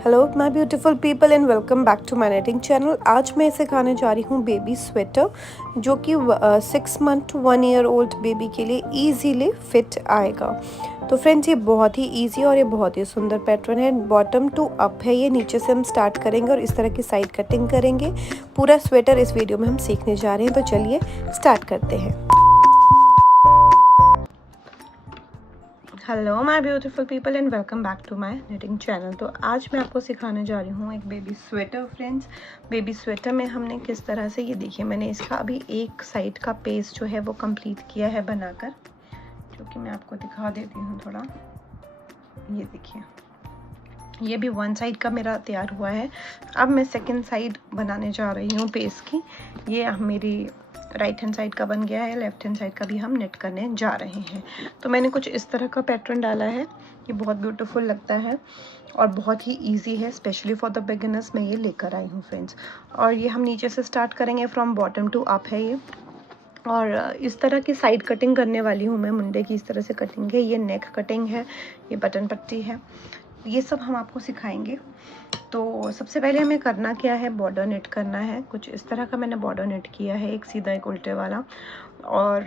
Hello my beautiful people and welcome back to my knitting channel. आज मैं सिखाने जा रही हूँ बेबी स्वेटर, जो कि 6 month to 1 year old baby के लिए इजीली फिट आएगा। तो फ्रेंड्स, ये बहुत ही इजी और ये बहुत ही सुंदर पैटर्न है। बॉटम टू अप है, ये नीचे से हम स्टार्ट करेंगे और इस तरह की साइड कटिंग करेंगे। पूरा स्वेटर इस वीडियो में हम सीखने जा रहे हैं, तो चलिए स्टार्ट करते हैं। Hello my beautiful people and welcome back to my knitting channel. तो आज मैं आपको सिखाने जा रही हूँ एक baby sweater. Friends, baby sweater में हमने किस तरह से, ये देखिए मैंने इसका अभी एक साइड का पेज जो है वो कंप्लीट किया है बनाकर, जो कि मैं आपको दिखा देती हूँ थोड़ा। ये देखिए, ये भी वन साइड का मेरा तैयार हुआ है। अब मैं सेकंड साइड बनाने जा रही हूँ पेज की। ये मेरी राइट हैंड साइड का बन गया है, लेफ्ट हैंड साइड का भी हम नेट करने जा रहे हैं। तो मैंने कुछ इस तरह का पैटर्न डाला है। ये बहुत ब्यूटीफुल लगता है और बहुत ही इजी है, स्पेशली फॉर द बिगिनर्स मैं ये लेकर आई हूँ फ्रेंड्स। और ये हम नीचे से स्टार्ट करेंगे, फ्रॉम बॉटम टू अप है ये। और इस तरह की साइड कटिंग करने वाली हूँ मैं। मुंडे की इस तरह से कटिंग है, ये नेक कटिंग है, ये बटन पट्टी है, ये सब हम आपको सिखाएंगे। तो सबसे पहले हमें करना क्या है, बॉर्डर नेट करना है। कुछ इस तरह का मैंने बॉर्डर नेट किया है, एक सीधा एक उल्टे वाला। और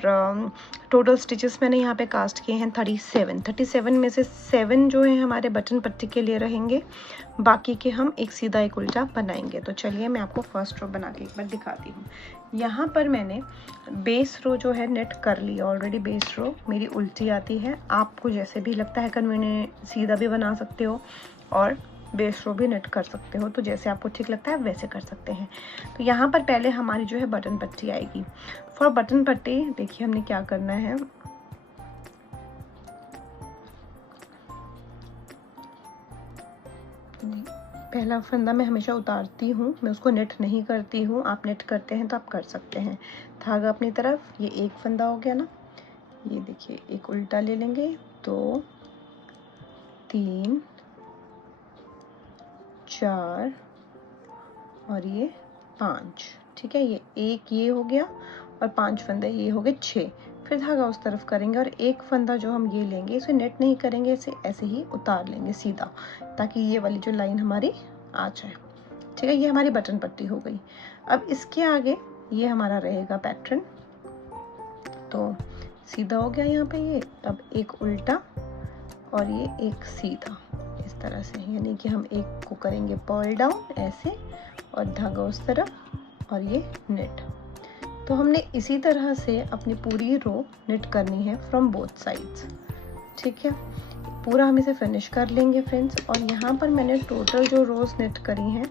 टोटल स्टिचेस मैंने यहाँ पे कास्ट किए हैं 37 में से 7 जो है हमारे बटन पट्टी के लिए रहेंगे, बाकी के हम एक सीधा एक उल्टा बनाएंगे। तो चलिए मैं आपको फर्स्ट रो बना के एक बार दिखाती हूँ। यहाँ पर मैंने बेस रो जो है नेट कर ली ऑलरेडी। बेस रो मेरी उल्टी आती है, आपको जैसे भी लगता है कन्वीनियंट सीधा भी बना सकते हो और बेस रो भी नेट कर सकते हो, तो जैसे आपको ठीक लगता है वैसे कर सकते हैं। तो यहाँ पर पहले हमारी जो है बटन पट्टी आएगी। फॉर बटन पट्टी देखिए हमने क्या करना है। पहला फंदा मैं हमेशा उतारती हूँ, मैं उसको नेट नहीं करती हूँ। आप नेट करते हैं तो आप कर सकते हैं। धागा अपनी तरफ, ये एक फंदा हो गया ना। ये देखिए, एक उल्टा ले लेंगे, 2 3 4 और ये 5। ठीक है, ये एक ये हो गया और 5 फंदे ये हो गए 6। फिर धागा उस तरफ करेंगे और एक फंदा जो हम ये लेंगे, इसे नेट नहीं करेंगे, इसे ऐसे ही उतार लेंगे सीधा, ताकि ये वाली जो लाइन हमारी आ जाए। ठीक है, ये हमारी बटन पट्टी हो गई। अब इसके आगे ये हमारा रहेगा पैटर्न। तो सीधा हो गया यहाँ पे ये। अब एक उल्टा और ये एक सीधा, इस तरह से, यानी कि हम एक को करेंगे पर्ल डाउन ऐसे और धागा उस तरफ और ये नेट। तो हमने इसी तरह से अपनी पूरी रो नेट करनी है फ्रॉम बोथ साइड्स। ठीक है, पूरा हम इसे फिनिश कर लेंगे फ्रेंड्स। और यहाँ पर मैंने टोटल जो रोज नेट करी हैं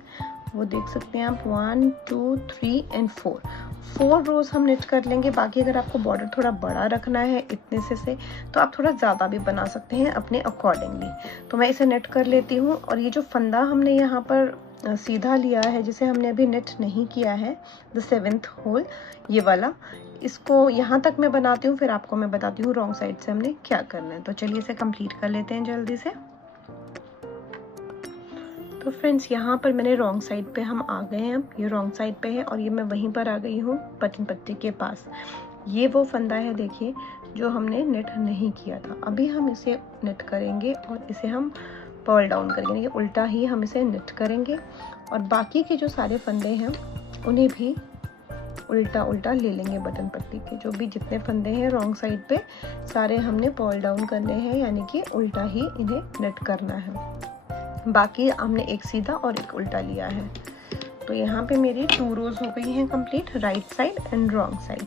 वो देख सकते हैं आप, 1 2 3 एंड 4 रोज हम नेट कर लेंगे। बाकी अगर आपको बॉर्डर थोड़ा बड़ा रखना है इतने से तो आप थोड़ा ज़्यादा भी बना सकते हैं अपने अकॉर्डिंगली। तो मैं इसे नेट कर लेती हूँ। और ये जो फंदा हमने यहाँ पर सीधा लिया है, जिसे हमने अभी नेट नहीं किया है, द 7th होल, ये वाला, इसको यहाँ तक मैं बनाती हूँ, फिर आपको मैं बताती हूँ रॉन्ग साइड से हमने क्या करना है। तो चलिए इसे कंप्लीट कर लेते हैं जल्दी से। तो फ्रेंड्स, यहाँ पर मैंने रॉन्ग साइड पे हम आ गए हैं। ये रॉन्ग साइड पे है और ये मैं वहीं पर आ गई हूँ बटन पट्टी के पास। ये वो फंदा है देखिए जो हमने नेट नहीं किया था। अभी हम इसे नेट करेंगे और इसे हम पर्ल डाउन करेंगे, ये उल्टा ही हम इसे नेट करेंगे। और बाकी के जो सारे फंदे हैं उन्हें भी उल्टा उल्टा ले लेंगे। बटन पट्टी के जो भी जितने फंदे हैं रॉन्ग साइड पे, सारे हमने पर्ल डाउन करने हैं, यानी कि उल्टा ही इन्हें नेट करना है। बाकी हमने एक सीधा और एक उल्टा लिया है। तो यहाँ पे मेरी 2 रोज हो गई हैं complete, right side and wrong side.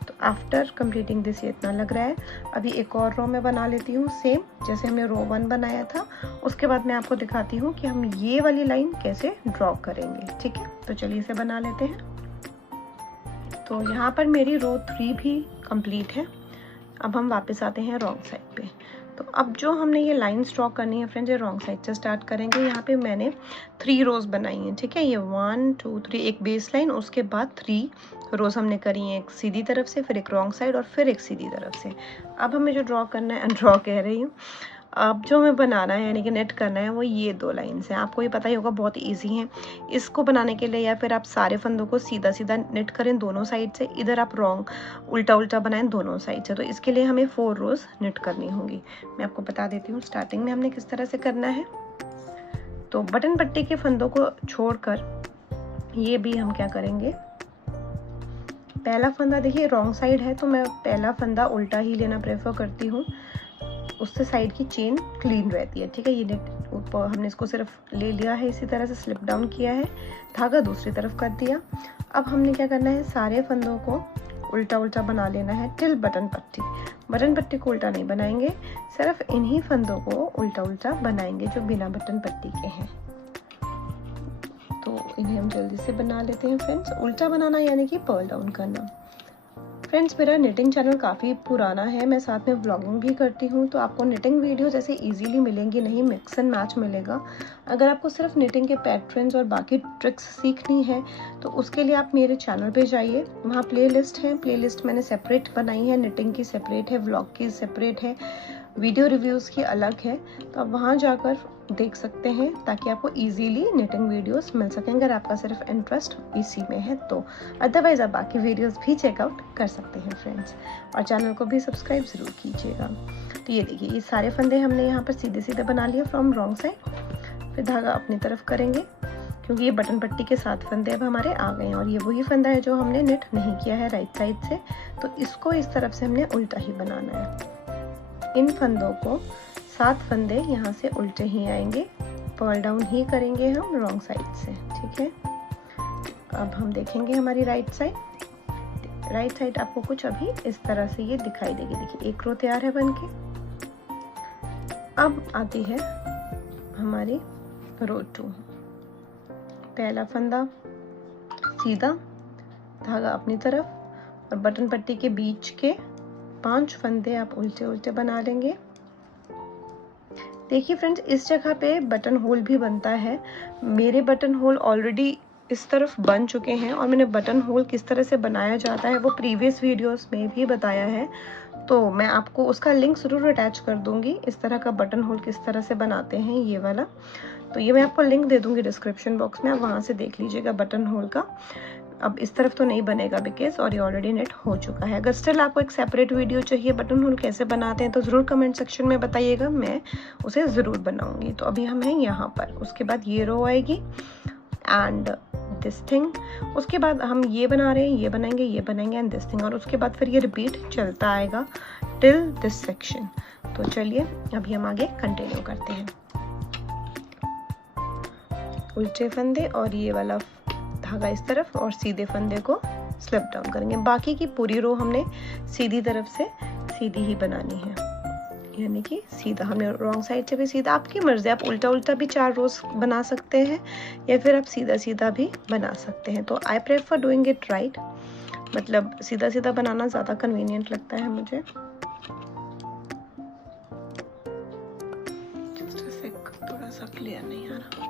तो आफ्टर कंप्लीटिंग दिस ये इतना लग रहा है। अभी एक और रो में बना लेती हूँ, सेम जैसे हमने रो 1 बनाया था। उसके बाद मैं आपको दिखाती हूँ कि हम ये वाली लाइन कैसे ड्रॉ करेंगे। ठीक है, तो चलिए इसे बना लेते हैं। तो यहाँ पर मेरी रो 3 भी कंप्लीट है। अब हम वापस आते हैं रॉन्ग साइड पे। तो अब जो हमने ये लाइन्स ड्रॉ करनी है फ्रेंड्स, ये रॉन्ग साइड से स्टार्ट करेंगे। यहाँ पे मैंने 3 रोज बनाई हैं। ठीक है, ये 1 2 3, एक बेस लाइन, उसके बाद 3 रोज हमने करी हैं, एक सीधी तरफ से, फिर एक रॉन्ग साइड और फिर एक सीधी तरफ से। अब हमें जो ड्रॉ करना है, ड्रॉ कह रही हूँ, अब जो हमें बनाना है यानी कि नेट करना है, वो ये 2 लाइन्स हैं। आपको ये पता ही होगा, बहुत ईजी हैं। इसको बनाने के लिए या फिर आप सारे फंदों को सीधा सीधा नेट करें दोनों साइड से, इधर आप रॉन्ग उल्टा उल्टा बनाएं दोनों साइड से। तो इसके लिए हमें 4 रोज नेट करनी होंगी। मैं आपको बता देती हूँ स्टार्टिंग में हमने किस तरह से करना है। तो बटन पट्टी के फंदों को छोड़कर ये भी हम क्या करेंगे, पहला फंदा देखिए रॉन्ग साइड है तो मैं पहला फंदा उल्टा ही लेना प्रेफर करती हूँ, उससे साइड की चेन क्लीन रहती है। ठीक है, ये नेट ऊपर हमने इसको सिर्फ ले लिया है, इसी तरह से स्लिप डाउन किया है, धागा दूसरी तरफ कर दिया। अब हमने क्या करना है, सारे फंदों को उल्टा उल्टा बना लेना है टिल बटन पट्टी। बटन पट्टी को उल्टा नहीं बनाएंगे, सिर्फ इन्हीं फंदों को उल्टा उल्टा बनाएंगे जो बिना बटन पट्टी के हैं। तो इन्हें हम जल्दी से बना लेते हैं फ्रेंड्स। उल्टा बनाना यानी कि पर्ल डाउन करना। फ्रेंड्स मेरा निटिंग चैनल काफ़ी पुराना है, मैं साथ में व्लॉगिंग भी करती हूँ, तो आपको निटिंग वीडियोस ऐसे इजीली मिलेंगी नहीं, मिक्स एंड मैच मिलेगा। अगर आपको सिर्फ निटिंग के पैटर्न्स और बाकी ट्रिक्स सीखनी है तो उसके लिए आप मेरे चैनल पे जाइए, वहाँ प्लेलिस्ट है, प्लेलिस्ट मैंने सेपरेट बनाई है, निटिंग की सेपरेट है, व्लॉग की सेपरेट है, वीडियो रिव्यूज़ की अलग है, तो आप वहाँ जाकर देख सकते हैं ताकि आपको इजीली निटिंग वीडियोस मिल सकें अगर आपका सिर्फ इंटरेस्ट इसी में है तो। अदरवाइज़ आप बाकी वीडियोस भी चेकआउट कर सकते हैं फ्रेंड्स, और चैनल को भी सब्सक्राइब ज़रूर कीजिएगा। तो ये देखिए, ये सारे फंदे हमने यहाँ पर सीधे सीधे बना लिए फ्रॉम रॉन्ग साइड। फिर धागा अपनी तरफ करेंगे क्योंकि ये बटन पट्टी के 7 फंदे अब हमारे आ गए हैं, और ये वही फंदा है जो हमने निट नहीं किया है राइट साइड से, तो इसको इस तरफ से हमने उल्टा ही बनाना है। इन फंदों को 7 फंदे यहाँ से उल्टे ही आएंगे, पर्ल डाउन ही करेंगे हम रॉन्ग साइड से। ठीक है, अब हम देखेंगे हमारी राइट साइड। राइट साइड आपको कुछ अभी इस तरह से ये दिखाई देगी। देखिए एक रो तैयार है बनके। अब आती है हमारी रो 2। पहला फंदा सीधा, धागा अपनी तरफ, और बटन पट्टी के बीच के 5 फंदे आप उल्टे उल्टे बना लेंगे। देखिए फ्रेंड्स, इस जगह पे बटन होल भी बनता है। मेरे बटन होल ऑलरेडी इस तरफ बन चुके हैं, और मैंने बटन होल किस तरह से बनाया जाता है वो प्रीवियस वीडियोस में भी बताया है, तो मैं आपको उसका लिंक ज़रूर अटैच कर दूंगी। इस तरह का बटन होल किस तरह से बनाते हैं ये वाला, तो ये मैं आपको लिंक दे दूंगी डिस्क्रिप्शन बॉक्स में, आप वहाँ से देख लीजिएगा बटन होल का। अब इस तरफ तो नहीं बनेगा बिकॉज और ये ऑलरेडी नेट हो चुका है। अगर स्टिल आपको एक सेपरेट वीडियो चाहिए बटन होल कैसे बनाते हैं तो ज़रूर कमेंट सेक्शन में बताइएगा, मैं उसे ज़रूर बनाऊंगी। तो अभी हम हैं यहाँ पर, उसके बाद ये रो आएगी एंड दिस थिंग, उसके बाद हम ये बना रहे हैं, ये बनाएंगे, ये बनाएंगे एंड दिस थिंग, और उसके बाद फिर ये रिपीट चलता आएगा टिल दिस सेक्शन। तो चलिए अभी हम आगे कंटिन्यू करते हैं। उल्टे फंदे और ये वाला धागा इस तरफ, और सीधे फंदे को स्लिप डाउन करेंगे। बाकी की पूरी रो हमने सीधी तरफ से सीधी ही बनानी है, यानी कि सीधा। हमने रॉन्ग साइड से भी सीधा, आपकी मर्जी, आप उल्टा उल्टा भी 4 रोज बना सकते हैं या फिर आप सीधा सीधा भी बना सकते हैं। तो I prefer doing it right, मतलब सीधा सीधा बनाना ज़्यादा कन्वीनियंट लगता है मुझे। थोड़ा सा क्लियर नहीं आ रहा।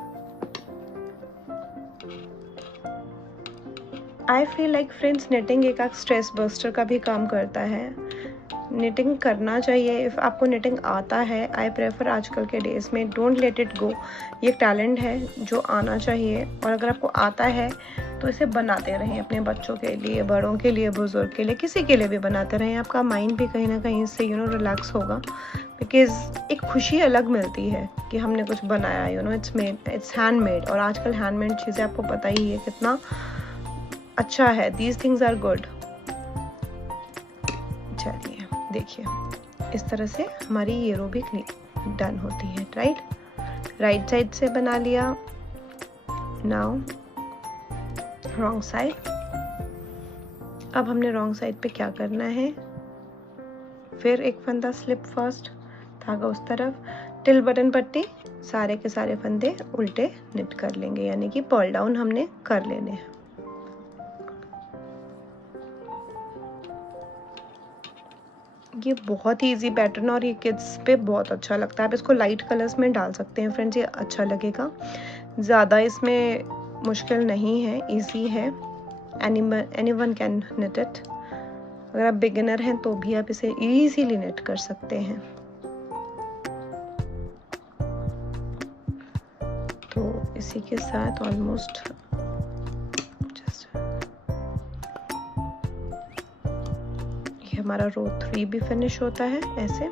I feel like friends knitting एक स्ट्रेस बस्टर का भी काम करता है। निटिंग करना चाहिए, इफ़ आपको निटिंग आता है। आई प्रेफर आजकल के डेज में डोंट लेट इट गो, ये टैलेंट है जो आना चाहिए, और अगर आपको आता है तो इसे बनाते रहें अपने बच्चों के लिए, बड़ों के लिए, बुजुर्ग के लिए, किसी के लिए भी बनाते रहें। आपका माइंड भी कहीं ना कहीं इससे रिलैक्स होगा, बिकॉज एक खुशी अलग मिलती है कि हमने कुछ बनाया, इट्स मेड, इट्स हैंडमेड। और आजकल हैंडमेड चीज़ें आपको पता ही है कितना अच्छा है, दीज थिंग्स आर गुड। चलिए देखिए, इस तरह से हमारी ये रो भी डन होती है। राइट साइड से बना लिया, नाउ रॉन्ग साइड। अब हमने रॉन्ग साइड पे क्या करना है, फिर एक फंदा स्लिप फर्स्ट, धागा उस तरफ, टिल बटन पट्टी, सारे के सारे फंदे उल्टे निट कर लेंगे, यानी कि पर्ल डाउन हमने कर लेने हैं। ये बहुत ही इजी पैटर्न, और ये किड्स पे बहुत अच्छा लगता है। आप इसको लाइट कलर्स में डाल सकते हैं फ्रेंड्स, ये अच्छा लगेगा। ज़्यादा इसमें मुश्किल नहीं है, इजी है, एनीवन कैन निट इट। अगर आप बिगिनर हैं तो भी आप इसे इजीली निट कर सकते हैं। तो इसी के साथ ऑलमोस्ट हमारा रो 3 भी फिनिश होता है ऐसे।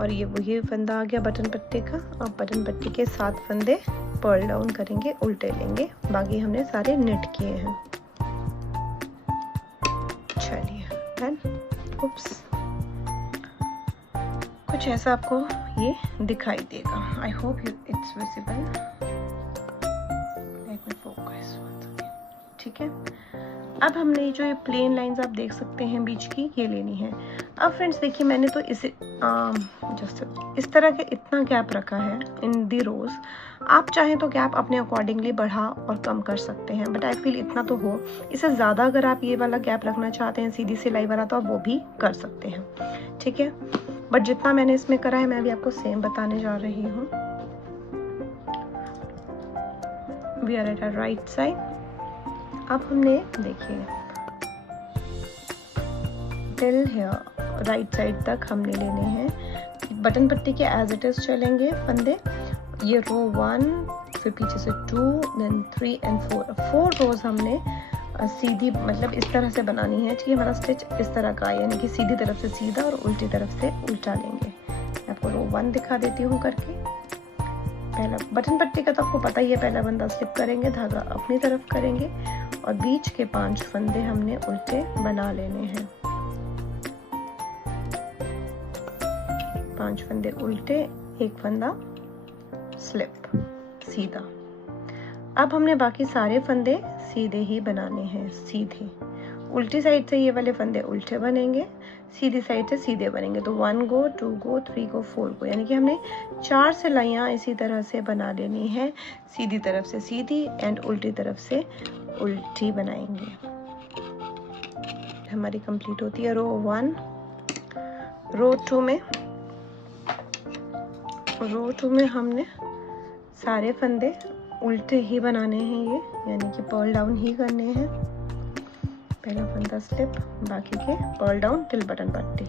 और ये वही फंदा आ गया बटन पट्टी का। अब बटन पट्टी के 7 फंदे पर्ल डाउन करेंगे, उल्टे लेंगे। बाकी हमने सारे निट किए हैं। चलिए डन। उप्स, कुछ ऐसा आपको ये दिखाई देगा। I hope it's visible. Let me focus. ठीक है, अब हमने जो ये प्लेन लाइंस आप देख सकते हैं बीच की, ये लेनी है। अब फ्रेंड्स देखिए, मैंने तो इसे जस्ट इस तरह के इतना गैप रखा है इन दी रोज। आप चाहें तो गैप अपने अकॉर्डिंगली बढ़ा और कम कर सकते हैं, बट आई फील इतना तो हो। इससे ज़्यादा अगर आप ये वाला गैप रखना चाहते हैं सीधी सिलाई वाला, तो आप वो भी कर सकते हैं। ठीक है, बट जितना मैंने इसमें करा है मैं भी आपको सेम बताने जा रही हूँ। We are at a right side. अब हमने देखिए टिल हेयर राइट साइड तक हमने लेने हैं। बटन पट्टी के एज इट इज चलेंगे फंदे। ये रो 1, फिर पीछे से 2, देन 3 एंड 4 रोज हमने सीधी मतलब इस तरह से बनानी है। ठीक है, हमारा स्टिच इस तरह का, यानी कि सीधी तरफ से सीधा और उल्टी तरफ से उल्टा लेंगे। मैं आपको रो 1 दिखा देती हूँ करके। पहला बटन पट्टी का तो आपको पता ही है, पहला बंदा स्लिप करेंगे, धागा अपनी तरफ करेंगे और बीच के 5 फंदे हमने उल्टे बना लेने हैं। 5 फंदे उल्टे, 1 फंदा स्लिप सीधा। अब हमने बाकी सारे फंदे सीधे ही बनाने हैं। सीधे उल्टी साइड से ये वाले फंदे उल्टे बनेंगे, सीधी साइड से सीधे बनेंगे। तो 1 गो, 2 गो, 3 गो, 4 गो, यानी कि हमने 4 सिलाइयाँ इसी तरह से बना लेनी है। सीधी तरफ से सीधी एंड उल्टी तरफ से उल्टी बनाएंगे। हमारी कंप्लीट होती है रो 1। रो 2 में हमने सारे फंदे उल्टे ही बनाने हैं ये, यानी कि पर्ल डाउन ही करने हैं। पहला फंदा स्लिप, बाकी के पर्ल डाउन टिल बटन पट्टी।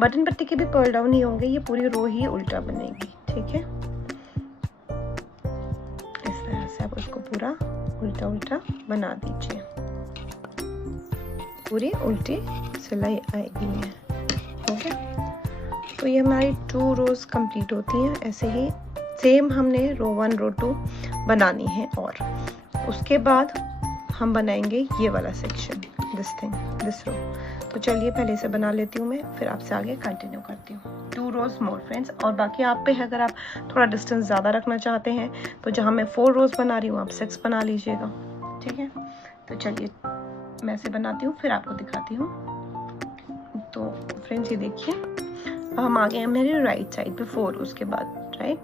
बटन पट्टी के भी पर्ल डाउन ही होंगे, ये पूरी रो ही उल्टा बनेगी। ठीक है, इस तरह से आप उसको पूरा उल्टा उल्टा बना दीजिए। पूरी उल्टी सिलाई आएगी है। ओके, तो ये हमारी 2 रोज कंप्लीट होती हैं। ऐसे ही सेम हमने रो 1 रो 2 बनानी है और उसके बाद हम बनाएंगे ये वाला सेक्शन, दिस रो। तो चलिए पहले इसे बना लेती हूँ मैं, फिर आपसे आगे कंटिन्यू करती हूँ। 2 रोज मोर फ्रेंड्स। और बाकी आप पे है, अगर आप थोड़ा डिस्टेंस ज़्यादा रखना चाहते हैं तो जहाँ मैं 4 रोज बना रही हूँ आप 6 बना लीजिएगा। ठीक है, तो चलिए मैं इसे बनाती हूँ फिर आपको दिखाती हूँ। तो फ्रेंड्स ये देखिए, अब हम आ गए हैं मेरे राइट साइड पे 4 रोज के बाद। राइट,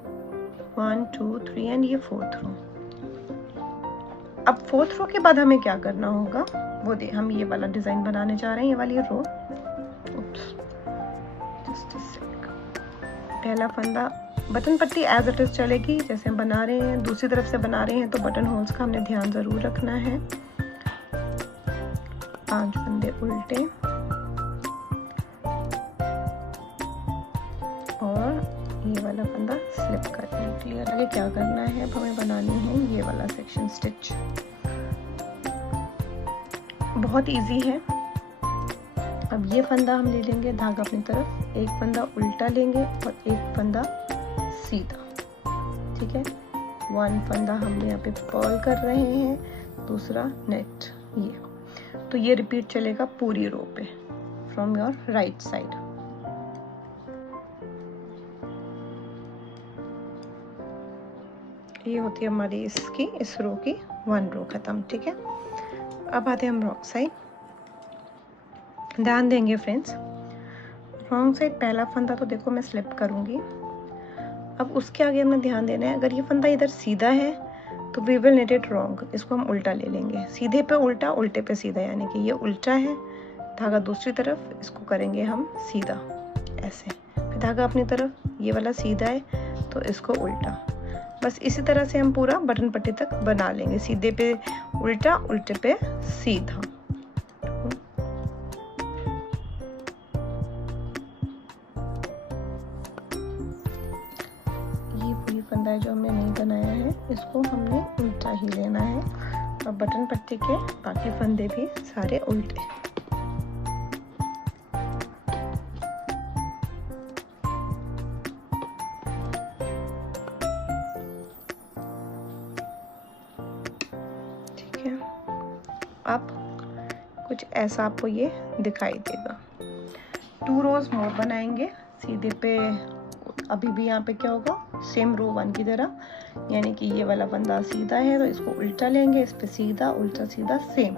1 2 3 एंड ये 4th रो। अब 4th रो के बाद हमें क्या करना होगा वो हम ये वाला डिजाइन बनाने जा रहे हैं, ये वाली रो। जस्ट अ सेक। पहला फंदा बटन पट्टी एज इट इज चलेगी जैसे हम बना रहे हैं। दूसरी तरफ से बना रहे हैं तो बटन होल्स का हमने ध्यान जरूर रखना है। 5 फंदे उल्टे और ये वाला फंदा स्लिप करना है। क्लियर? आगे क्या करना है, अब हमें बनानी है ये वाला सेक्शन स्टिच। बहुत इजी है। अब ये फंदा हम ले लेंगे धागा अपनी तरफ, एक फंदा उल्टा लेंगे और एक फंदा सीधा। ठीक है, 1 फंदा हम यहाँ पे पर्ल कर रहे हैं, दूसरा नेट। ये तो ये रिपीट चलेगा पूरी रो पे फ्रॉम योर राइट साइड। ये होती है हमारी इसकी इस रो की 1 रो खत्म। ठीक है, अब आते हैं हम रॉन्ग साइड। ध्यान देंगे फ्रेंड्स, रॉन्ग साइड पहला फंदा तो देखो मैं स्लिप करूंगी। अब उसके आगे हमें ध्यान देना है, अगर ये फंदा इधर सीधा है तो we will need it wrong, इसको हम उल्टा ले लेंगे। सीधे पे उल्टा, उल्टे पे सीधा, यानी कि ये उल्टा है, धागा दूसरी तरफ, इसको करेंगे हम सीधा ऐसे। फिर धागा अपनी तरफ, ये वाला सीधा है तो इसको उल्टा। बस इसी तरह से हम पूरा बटन पट्टी तक बना लेंगे। सीधे पे उल्टा, उल्टे पे सीधा। ये पूरी फंदा है जो हमने नहीं बनाया है, इसको हमने उल्टा ही लेना है और बटन पट्टी के बाकी फंदे भी सारे उल्टे। अब कुछ ऐसा आपको ये दिखाई देगा। 2 रोज मोर बनाएंगे सीधे पे। अभी भी यहाँ पे क्या होगा, सेम रो 1 की तरह, यानी कि ये वाला फंदा सीधा है तो इसको उल्टा लेंगे, इस पे सीधा उल्टा सीधा सेम।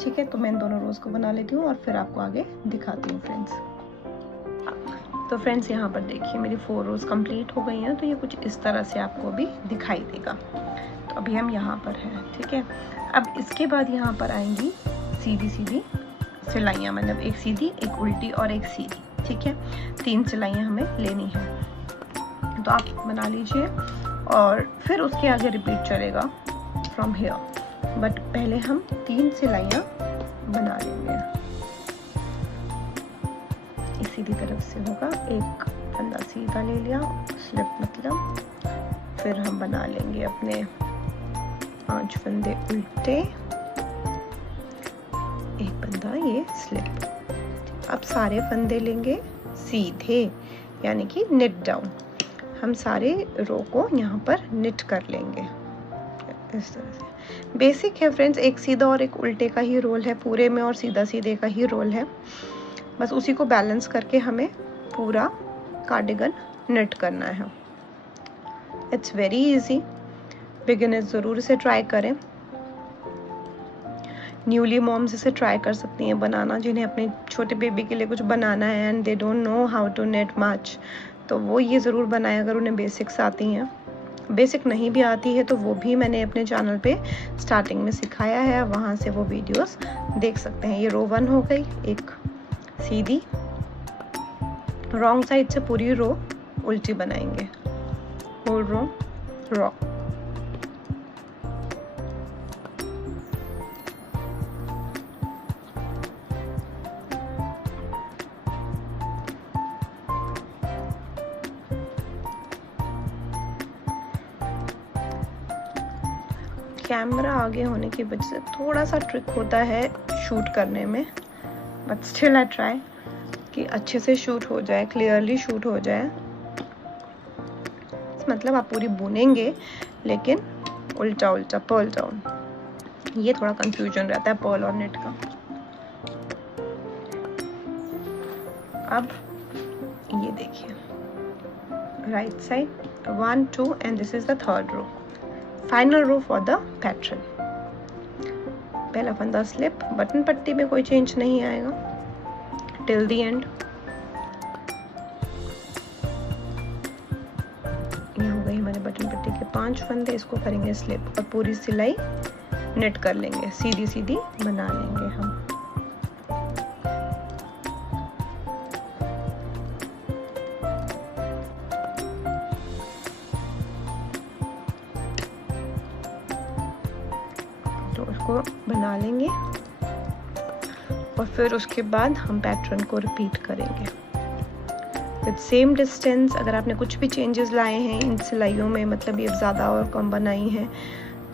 ठीक है, तो मैं इन दोनों रोज को बना लेती हूँ और फिर आपको आगे दिखाती हूँ फ्रेंड्स। तो फ्रेंड्स यहाँ पर देखिए मेरी 4 रोज कंप्लीट हो गई हैं, तो ये कुछ इस तरह से आपको अभी दिखाई देगा। तो अभी हम यहाँ पर हैं। ठीक है, अब इसके बाद यहाँ पर आएंगी सीधी सीधी सिलाइयाँ, मतलब एक सीधी, एक उल्टी और एक सीधी। ठीक है, 3 सिलाइयाँ हमें लेनी है, तो आप बना लीजिए और फिर उसके आगे रिपीट चलेगा फ्रॉम हियर। बट पहले हम 3 सिलाइयाँ बना लेंगे। सीधी तरफ से होगा, एक फंदा सीधा ले लिया, स्लिप मतलब, फिर हम बना लेंगे अपने 5 फंदे उल्टे, एक फंदा ये स्लिप। अब सारे फंदे लेंगे सीधे, यानी कि निट डाउन। हम सारे रो को यहाँ पर निट कर लेंगे इस तरह से। बेसिक है फ्रेंड्स, एक सीधा और एक उल्टे का ही रोल है पूरे में, और सीधा सीधे का ही रोल है। बस उसी को बैलेंस करके हमें पूरा कार्डिगन निट करना है। इट्स वेरी इजी, बिगिनर्स ज़रूर इसे ट्राई करें। न्यूली मॉम्स इसे ट्राई कर सकती हैं बनाना, जिन्हें अपने छोटे बेबी के लिए कुछ बनाना है and they don't know how to knit much, तो वो ये ज़रूर बनाएं अगर उन्हें बेसिक्स आती हैं। बेसिक नहीं भी आती है तो वो भी मैंने अपने चैनल पे स्टार्टिंग में सिखाया है, वहाँ से वो वीडियोस देख सकते हैं। ये रो 1 हो गई, एक सीधी, रॉन्ग साइड से पूरी रो उल्टी बनाएंगे, होल रो रॉन्ग। कैमरा आगे होने की वजह से थोड़ा सा ट्रिक होता है शूट करने में, बट स्टिल आई ट्राई कि अच्छे से शूट हो जाए, क्लियरली शूट हो जाए। मतलब आप पूरी बुनेंगे लेकिन उल्टा उल्टा, पर्ल डाउन, ये थोड़ा कंफ्यूजन रहता है पर्ल और नेट का। अब ये देखिए right side 1 2 and this is the 3rd row, final row for the pattern. पहला फंदा स्लिप, बटन पट्टी में कोई चेंज नहीं आएगा टिल द एंड। ये हो गई हमारे बटन पट्टी के 5 फंदे, इसको करेंगे स्लिप और पूरी सिलाई नेट कर लेंगे, सीधी सीधी बना लेंगे हम। तो उसको बना लेंगे और फिर उसके बाद हम पैटर्न को रिपीट करेंगे विद सेम डिस्टेंस। अगर आपने कुछ भी चेंजेस लाए हैं इन सिलाइयों में, मतलब ये ज़्यादा और कम बनाई हैं,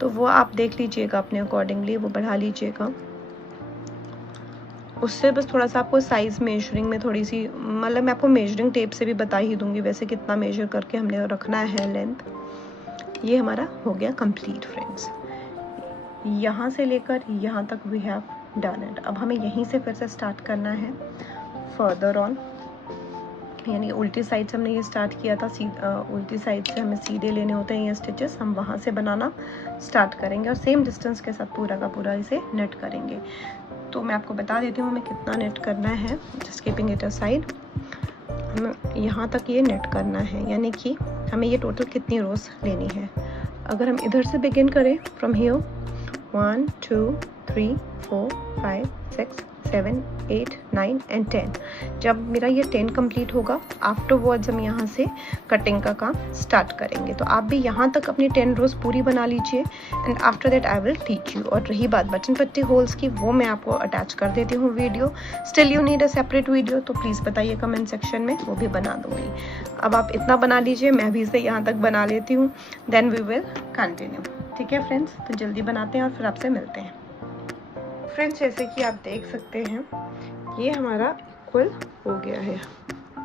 तो वो आप देख लीजिएगा अपने अकॉर्डिंगली, वो बढ़ा लीजिएगा। उससे बस थोड़ा सा आपको साइज़ मेजरिंग में थोड़ी सी, मतलब मैं आपको मेजरिंग टेप से भी बता ही दूंगी वैसे कितना मेजर करके हमने रखना है लेंथ। ये हमारा हो गया कंप्लीट फ्रेंड्स, यहाँ से लेकर यहाँ तक वी हैव डन इट। अब हमें यहीं से फिर से स्टार्ट करना है फर्दर ऑन, यानी उल्टी साइड से हमने ये स्टार्ट किया था, उल्टी साइड से हमें सीधे लेने होते हैं ये स्टिचेस, हम वहाँ से बनाना स्टार्ट करेंगे और सेम डिस्टेंस के साथ पूरा का पूरा इसे नेट करेंगे। तो मैं आपको बता देती हूँ हमें कितना नेट करना है, जस्ट कीपिंग इट असाइड। हमें यहाँ तक ये नेट करना है, यानी कि हमें ये टोटल कितनी रोज लेनी है। अगर हम इधर से बिगिन करें फ्रॉम हियर 1 2 3 4 5 6 7 8 9 एंड 10, जब मेरा ये 10 कंप्लीट होगा आफ्टरवर्ड्स हम यहाँ से कटिंग का काम स्टार्ट करेंगे। तो आप भी यहाँ तक अपनी 10 रोज पूरी बना लीजिए and after that I will teach you. और रही बात बटन पट्टी होल्स की, वो मैं आपको अटैच कर देती हूँ video. Still you need a separate video, तो प्लीज़ बताइए कमेंट सेक्शन में, वो भी बना दूँगी। अब आप इतना बना लीजिए, मैं भी इसे यहाँ तक बना लेती हूँ, देन वी विल कंटिन्यू। ठीक है फ्रेंड्स, तो जल्दी बनाते हैं और फिर आपसे मिलते हैं। फ्रेंड्स जैसे कि आप देख सकते हैं ये हमारा इक्वल हो गया है,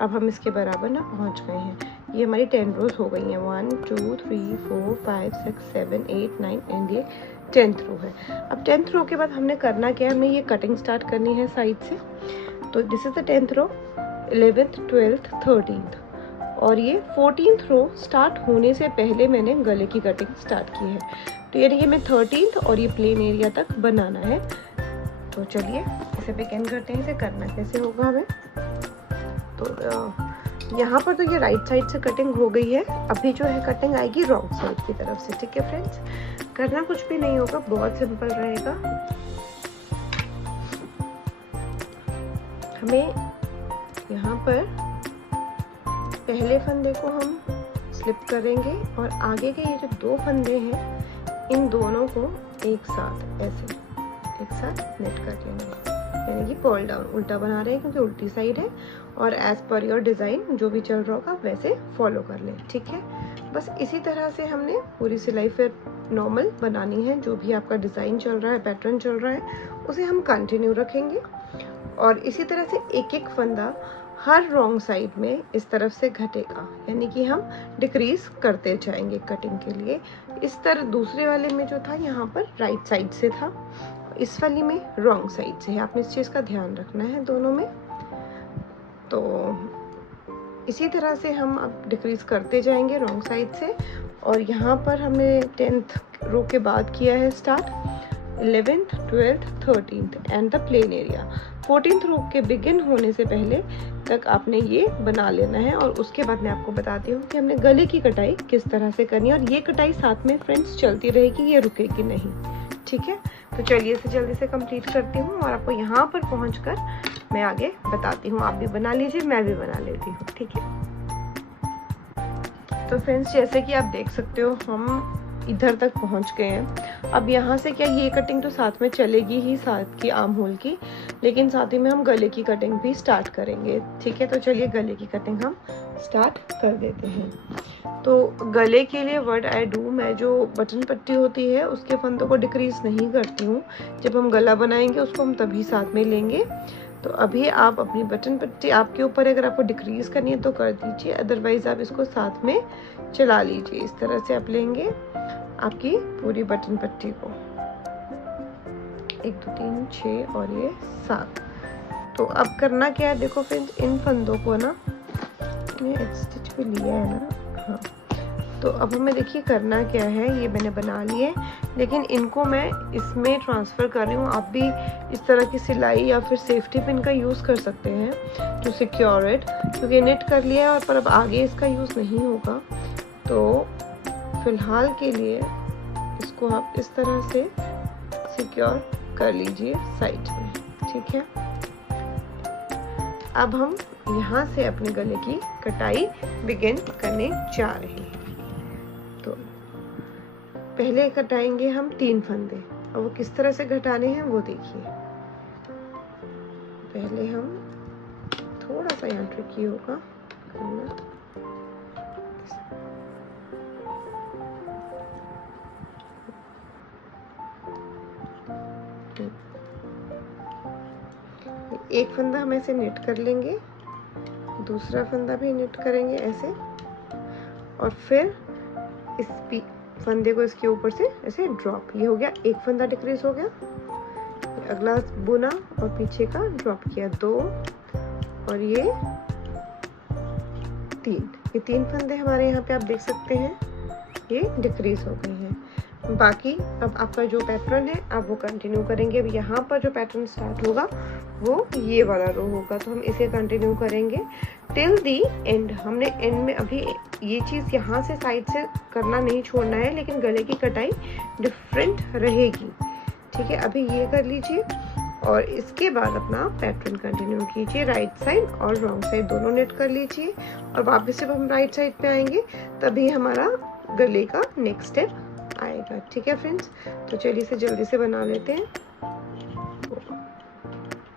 अब हम इसके बराबर ना पहुंच गए हैं। ये हमारी 10 रोज हो गई हैं, 1 2 3 4 5 6 7 8 9 एंड ये 10th रो है। अब 10th रो के बाद हमने करना क्या है, हमें ये कटिंग स्टार्ट करनी है साइड से। तो this is the 10th row, 11th 12th 13th और ये 14th रो स्टार्ट होने से पहले मैंने गले की कटिंग स्टार्ट की है। तो यानी कि मैं 13th और ये प्लेन एरिया तक बनाना है। तो चलिए इसे बिगिन करते हैं। इसे करना कैसे होगा हमें, तो यहाँ पर तो ये राइट साइड से कटिंग हो गई है, अभी जो है कटिंग आएगी रॉन्ग साइड की तरफ से। ठीक है फ्रेंड्स, करना कुछ भी नहीं होगा, बहुत सिंपल रहेगा। हमें यहाँ पर पहले फंदे को हम स्लिप करेंगे और आगे के ये जो 2 फंदे हैं इन दोनों को एक साथ ऐसे एक साथ नेट कर लेंगे, यानी कि पर्ल डाउन उल्टा बना रहे हैं क्योंकि उल्टी साइड है। और एज पर योर डिज़ाइन जो भी चल रहा होगा वैसे फॉलो कर लें। ठीक है, बस इसी तरह से हमने पूरी सिलाई फिर नॉर्मल बनानी है। जो भी आपका डिज़ाइन चल रहा है, पैटर्न चल रहा है, उसे हम कंटिन्यू रखेंगे। और इसी तरह से एक एक फंदा हर रॉन्ग साइड में इस तरफ से घटेगा, यानी कि हम डिक्रीज करते जाएंगे कटिंग के लिए। इस तरह दूसरे वाले में जो था यहाँ पर राइट साइड से था, इस वाली में रॉन्ग साइड से है। आपने इस चीज़ का ध्यान रखना है दोनों में। तो इसी तरह से हम अब डिक्रीज करते जाएंगे रॉन्ग साइड से। और यहाँ पर हमने 10th रो के बाद किया है start, 11th 12th 13th and the plain area. 14th रो के बिगिन होने से पहले तक आपने ये बना लेना है। और उसके बाद मैं आपको बताती हूँ कि हमने गले की कटाई किस तरह से करनी है। और ये कटाई साथ में फ्रेंड्स चलती रहेगी, ये रुकेगी नहीं। ठीक है, तो चलिए इसे जल्दी से कंप्लीट करती हूँ और आपको यहाँ पर पहुँचकर मैं आगे बताती हूँ। आप भी बना लीजिए, मैं भी बना लेती हूँ। ठीक है, तो फ्रेंड्स जैसे कि आप देख सकते हो हम इधर तक पहुंच गए हैं। अब यहाँ से क्या, ये कटिंग तो साथ में चलेगी ही, साथ की आर्म होल की, लेकिन साथ ही में हम गले की कटिंग भी स्टार्ट करेंगे। ठीक है, तो चलिए गले की कटिंग हम स्टार्ट कर देते हैं। तो गले के लिए व्हाट आई डू, मैं जो बटन पट्टी होती है उसके फंदों को डिक्रीज नहीं करती हूँ। जब हम गला बनाएंगे उसको हम तभी साथ में लेंगे। तो अभी आप अपनी बटन पट्टी आपके ऊपर, अगर आपको डिक्रीज करनी है तो कर दीजिए, अदरवाइज आप इसको साथ में चला लीजिए। इस तरह से आप लेंगे आपकी पूरी बटन पट्टी को, 1 2 3 6 और ये 7। तो अब करना क्या है, देखो फ्रेंड्स इन फंदों को ना, ये स्टिच भी लिया है ना, हाँ। तो अब हमें देखिए करना क्या है, ये मैंने बना लिए, लेकिन इनको मैं इसमें ट्रांसफ़र कर रही हूँ। आप भी इस तरह की सिलाई या फिर सेफ्टी पिन का यूज़ कर सकते हैं टू सिक्योर इट, क्योंकि नेट कर लिया है और पर अब आगे इसका यूज़ नहीं होगा। तो फिलहाल के लिए इसको आप इस तरह से सिक्योर कर लीजिए साइड में। ठीक है, अब हम यहाँ से अपने गले की कटाई बिगिन करने जा रहे हैं। तो पहले कटाएंगे हम 3 फंदे, और वो किस तरह से घटाने हैं वो देखिए। पहले हम थोड़ा सा यहाँ ट्रिकी होगा करना, एक फंदा हम ऐसे नेट कर लेंगे, दूसरा फंदा भी नेट करेंगे ऐसे, और फिर इस फंदे को इसके ऊपर से ऐसे ड्रॉप। ये हो गया, एक फंदा डिक्रीज हो गया, अगला बुना और पीछे का ड्रॉप किया, 2 और ये 3। ये 3 फंदे हमारे यहाँ पे आप देख सकते हैं ये डिक्रीज हो गए हैं। बाकी अब आपका जो पैटर्न है आप वो कंटिन्यू करेंगे। अब यहाँ पर जो पैटर्न स्टार्ट होगा वो ये वाला रो होगा, तो हम इसे कंटिन्यू करेंगे टिल दी एंड। हमने एंड में अभी ये चीज़ यहाँ से साइड से करना नहीं छोड़ना है, लेकिन गले की कटाई डिफरेंट रहेगी। ठीक है, अभी ये कर लीजिए और इसके बाद अपना पैटर्न कंटिन्यू कीजिए। राइट साइड और रॉन्ग साइड दोनों नेट कर लीजिए, और वापस जब हम राइट साइड पे आएंगे तभी हमारा गले का नेक्स्ट स्टेप आएगा। ठीक है फ्रेंड्स, तो चलिए इसे जल्दी से बना लेते हैं।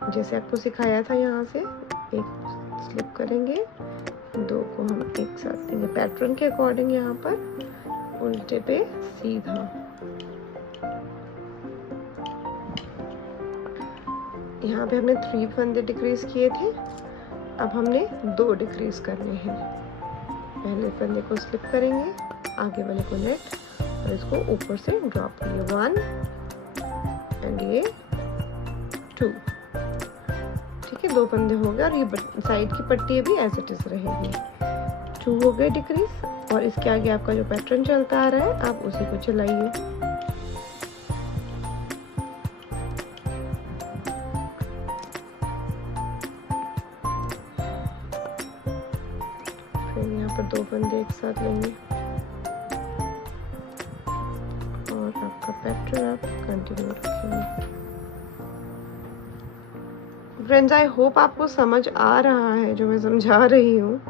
जैसे आपको सिखाया था, यहाँ से एक स्लिप करेंगे, 2 को हम एक साथ देंगे पैटर्न के अकॉर्डिंग, यहाँ पर उल्टे पे सीधा। यहाँ पे हमने 3 फंदे डिक्रीज किए थे, अब हमने 2 डिक्रीज करने हैं, पहले फंदे को स्लिप करेंगे, आगे वाले को नेट और इसको ऊपर से ड्रॉप करिए 1 एंड ये 2। ठीक है, 2 फंदे हो गए और ये साइड की पट्टी भी एज इट इज रहेगी। 2 हो गए डिक्रीज और इसके आगे आपका जो पैटर्न चलता आ रहा है आप उसी को चलाइए। फिर यहाँ पर 2 फंदे एक साथ लेंगे और आपका पैटर्न आप कंटिन्यू रखेंगे। फ्रेंड्स, आई होप आपको समझ आ रहा है जो मैं समझा रही हूँ।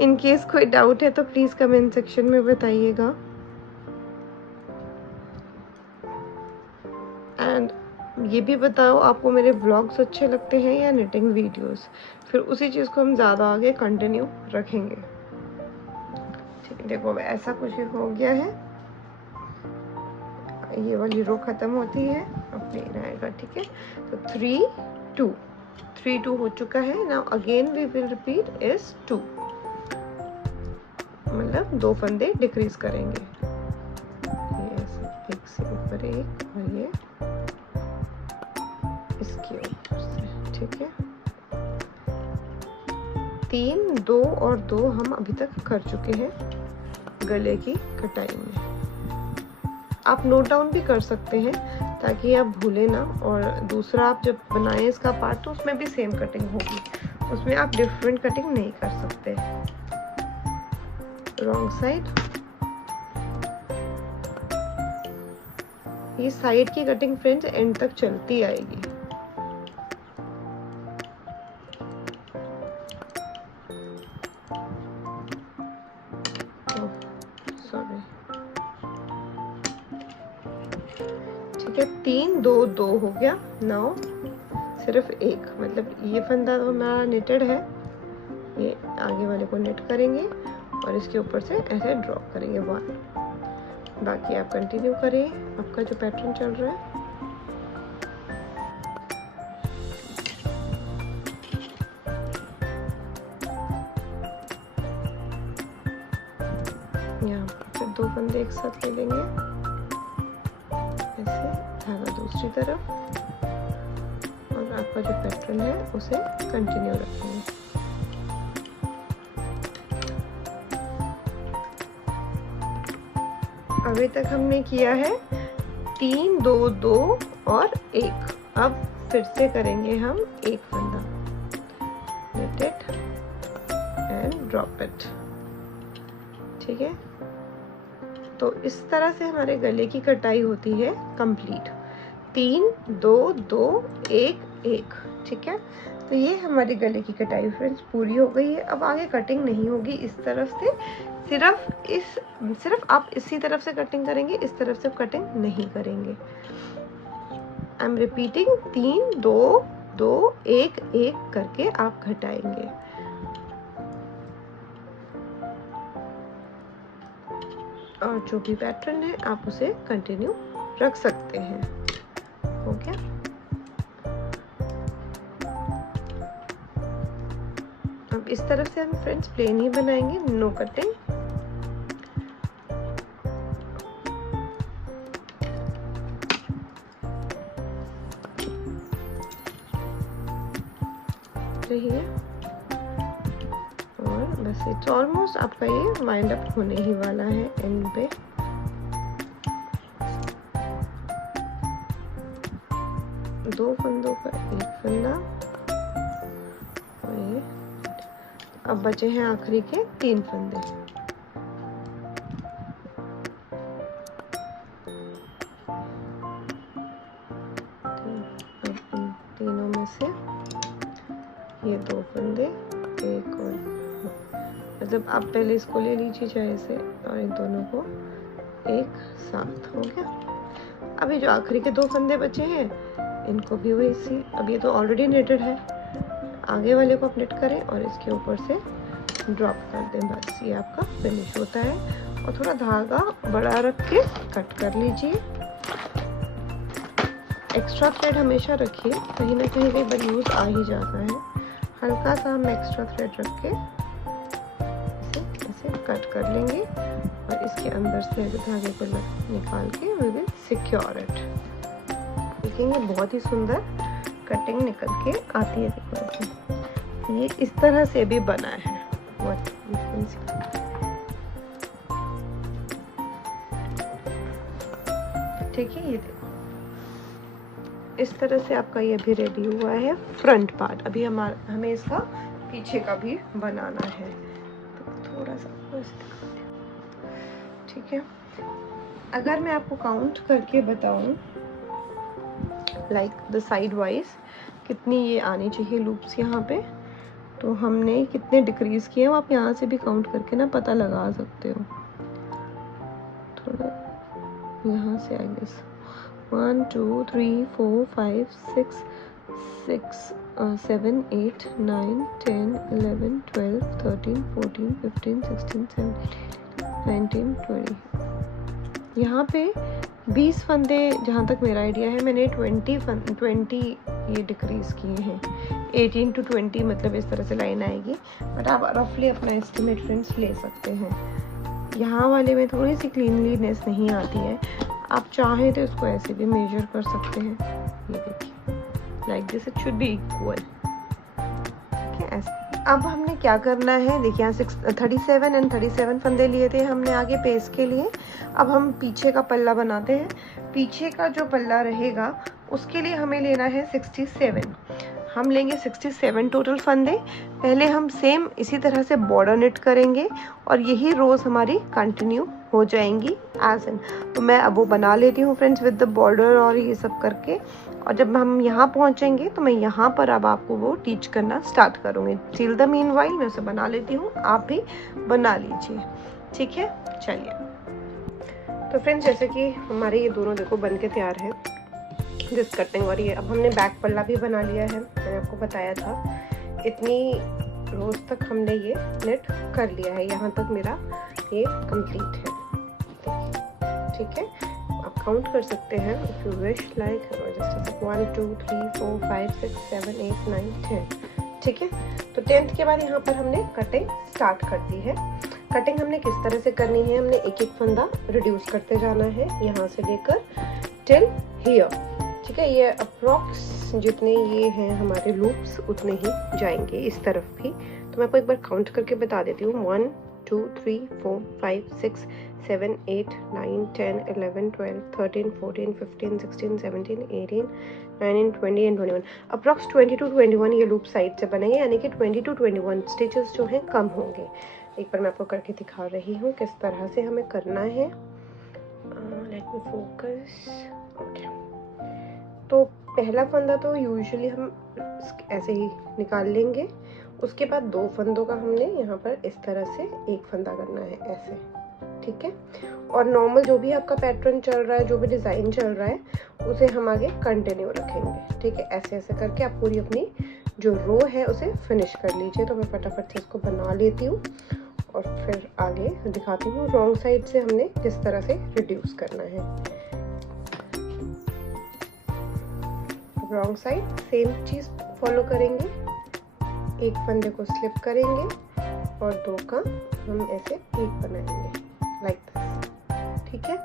इन केस कोई डाउट है तो प्लीज़ कमेंट सेक्शन में बताइएगा। एंड ये भी बताओ आपको मेरे व्लॉग्स अच्छे लगते हैं या निटिंग वीडियोस, फिर उसी चीज़ को हम ज़्यादा आगे कंटिन्यू रखेंगे। ठीक है, देखो ऐसा कुछ हो गया है, ये वाली रो खत्म होती है, अब प्लेन आएगा। ठीक है, तो 3 2 3 2 हो चुका है। Now again we will repeat is 2, मतलब 2 फंदे डिक्रीज करेंगे, ये एक से ऊपर एक और ये इसके ऊपर से। ठीक है, 3 2 और 2 हम अभी तक कर चुके हैं गले की कटाई में। आप नोट डाउन भी कर सकते हैं ताकि आप भूलें ना, और दूसरा आप जब बनाएं इसका पार्ट तो उसमें भी सेम कटिंग होगी, उसमें आप डिफरेंट कटिंग नहीं कर सकते। रॉन्ग साइड, ये साइड की कटिंग फ्रेंड्स एंड तक चलती आएगी। सॉरी, ठीक है, 3 2 2 हो गया। नाउ सिर्फ एक, मतलब ये फंदा तो हमारा निटेड है, ये आगे वाले को नेट करेंगे और इसके ऊपर से ऐसे ड्रॉप करेंगे 1। बाकी आप कंटिन्यू करें आपका जो पैटर्न चल रहा है। यहाँ पर 2 फंदे एक साथ ले लेंगे, ऐसे धागा दूसरी तरफ, और आपका जो पैटर्न है उसे कंटिन्यू रखेंगे। अभी तक हमने किया है 3 2 2 और 1। अब फिर से करेंगे हम एक फंदा, net it and drop it. ठीक है, तो इस तरह से हमारे गले की कटाई होती है कंप्लीट। 3 2 2 1 1। ठीक है, तो ये हमारी गले की कटाई फ्रेंड्स पूरी हो गई है। अब आगे कटिंग नहीं होगी इस तरफ से, सिर्फ आप इसी तरफ से कटिंग करेंगे, इस तरफ से कटिंग नहीं करेंगे। आई एम रिपीटिंग, 3 2 2 1 1 करके आप घटाएंगे। और जो भी पैटर्न है आप उसे कंटिन्यू रख सकते हैं। हो गया, अब इस तरफ से हम फ्रेंड्स प्लेन ही बनाएंगे, नो कटिंग। रहिए, और बस इट्स ऑलमोस्ट आपका ये वाइंड अप होने ही वाला है एंड पे। दो फंदों का एक फंदा, और ये अब बचे हैं आखिरी के 3 फंदे। अब इन तीनों में से ये 2 फंदे, एक और, मतलब आप पहले इसको ले लीजिए चाहे से, और इन दोनों को एक साथ। हो गया, अभी जो आखिरी के 2 फंदे बचे हैं इनको भी वैसे, अब ये तो ऑलरेडी नेटेड है, आगे वाले को आप नेट करें और इसके ऊपर से ड्रॉप कर दें। बस ये आपका फिनिश होता है। और थोड़ा धागा बड़ा रख के कट कर लीजिए। एक्स्ट्रा थ्रेड हमेशा रखिए, कहीं ना कहीं कई बार यूज आ ही जाता है। हल्का सा हम एक्स्ट्रा थ्रेड रख के इसे ऐसे कट कर लेंगे और इसके अंदर से धागे को निकाल के वी विल सिक्योर इट। देखेंगे बहुत ही सुंदर कटिंग निकल के आती है। देखो ये इस तरह से भी बना है। ठीक है, ये देखो इस तरह से आपका ये भी रेडी हुआ है फ्रंट पार्ट। अभी हमें इसका पीछे का भी बनाना है, तो थोड़ा सा आपको ऐसे दिखाती हूँ। ठीक है, अगर मैं आपको काउंट करके बताऊं लाइक द साइड वाइज कितनी ये आनी चाहिए लूप्स यहाँ पे, तो हमने कितने डिक्रीज किए हैं आप यहाँ से भी काउंट करके ना पता लगा सकते हो। थोड़ा यहाँ से आई गेस 1 2 3 4 5 6 7 8 9 10 11 12 13 14 15 16 17 19 20। यहाँ पे 20 फंदे जहाँ तक मेरा आइडिया है मैंने 20 ये डिक्रीज किए हैं। 18 to 20 मतलब इस तरह से लाइन आएगी, बट आप रफली अपना एस्टिमेट फ्रेंड्स ले सकते हैं। यहाँ वाले में थोड़ी सी क्लीनलीनेस नहीं आती है, आप चाहें तो इसको ऐसे भी मेजर कर सकते हैं। ये देखिए like this it should be equal. ठीक है, ऐसे। अब हमने क्या करना है, देखिए यहाँ 37 एंड 37 फंदे लिए थे हमने आगे पेज के लिए। अब हम पीछे का पल्ला बनाते हैं। पीछे का जो पल्ला रहेगा उसके लिए हमें लेना है 67। हम लेंगे 67 टोटल फंदे। पहले हम सेम इसी तरह से बॉर्डर निट करेंगे और यही रोज हमारी कंटिन्यू हो जाएंगी एज एन। तो मैं अब वो बना लेती हूँ फ्रेंड्स विद द बॉर्डर और ये सब करके, और जब हम यहाँ पहुँचेंगे तो मैं यहाँ पर अब आपको वो टीच करना स्टार्ट करूँगी। टिल द मीनवाइल मैं उसे बना लेती हूँ, आप भी बना लीजिए। ठीक है, चलिए। तो फ्रेंड्स जैसे कि हमारे ये दोनों देखो बन के तैयार है जिस कटिंग, और ये अब हमने बैक पल्ला भी बना लिया है। मैंने आपको बताया था इतनी रोज तक हमने ये नेट कर लिया है, यहाँ तक मेरा ये कंप्लीट है। ठीक है, आप काउंट कर सकते हैं इफ यू विश लाइक 1 2 3 4 5 6 7 8 9 10। ठीक है, तो 10th के बाद यहाँ पर हमने कटिंग स्टार्ट कर दी है। कटिंग हमने किस तरह से करनी है, हमने एक एक फंदा रिड्यूस करते जाना है यहाँ से लेकर टिल हियर। ठीक है, ये अप्रॉक्स जितने ये हैं हमारे लूप्स उतने ही जाएंगे इस तरफ भी। तो मैं आपको एक बार काउंट करके बता देती हूँ। 1 2 3 4 5 6 7 8 9 10 11 12 13 14 15 16 17 18 19 20 एंड 21। अप्रॉक्स 20 to 21 ये लूप साइड से बनेंगे, यानी कि 20 to 21 स्टिचेस जो हैं कम होंगे। एक बार मैं आपको करके दिखा रही हूँ किस तरह से हमें करना है। Let me focus. ओके, तो पहला फंदा तो यूजुअली हम ऐसे ही निकाल लेंगे। उसके बाद 2 फंदों का हमने यहाँ पर इस तरह से एक फंदा करना है ऐसे। ठीक है, और नॉर्मल जो भी आपका पैटर्न चल रहा है, जो भी डिज़ाइन चल रहा है, उसे हम आगे कंटिन्यू रखेंगे। ठीक है, ऐसे ऐसे करके आप पूरी अपनी जो रो है उसे फिनिश कर लीजिए। तो मैं फटाफट से इसको बना लेती हूँ और फिर आगे दिखाती हूँ रॉन्ग साइड से हमने किस तरह से रिड्यूस करना है। रॉन्ग साइड सेम चीज़ फॉलो करेंगे, एक फंदे को स्लिप करेंगे और 2 का हम ऐसे एक बनाएंगे लाइक दिस। ठीक है,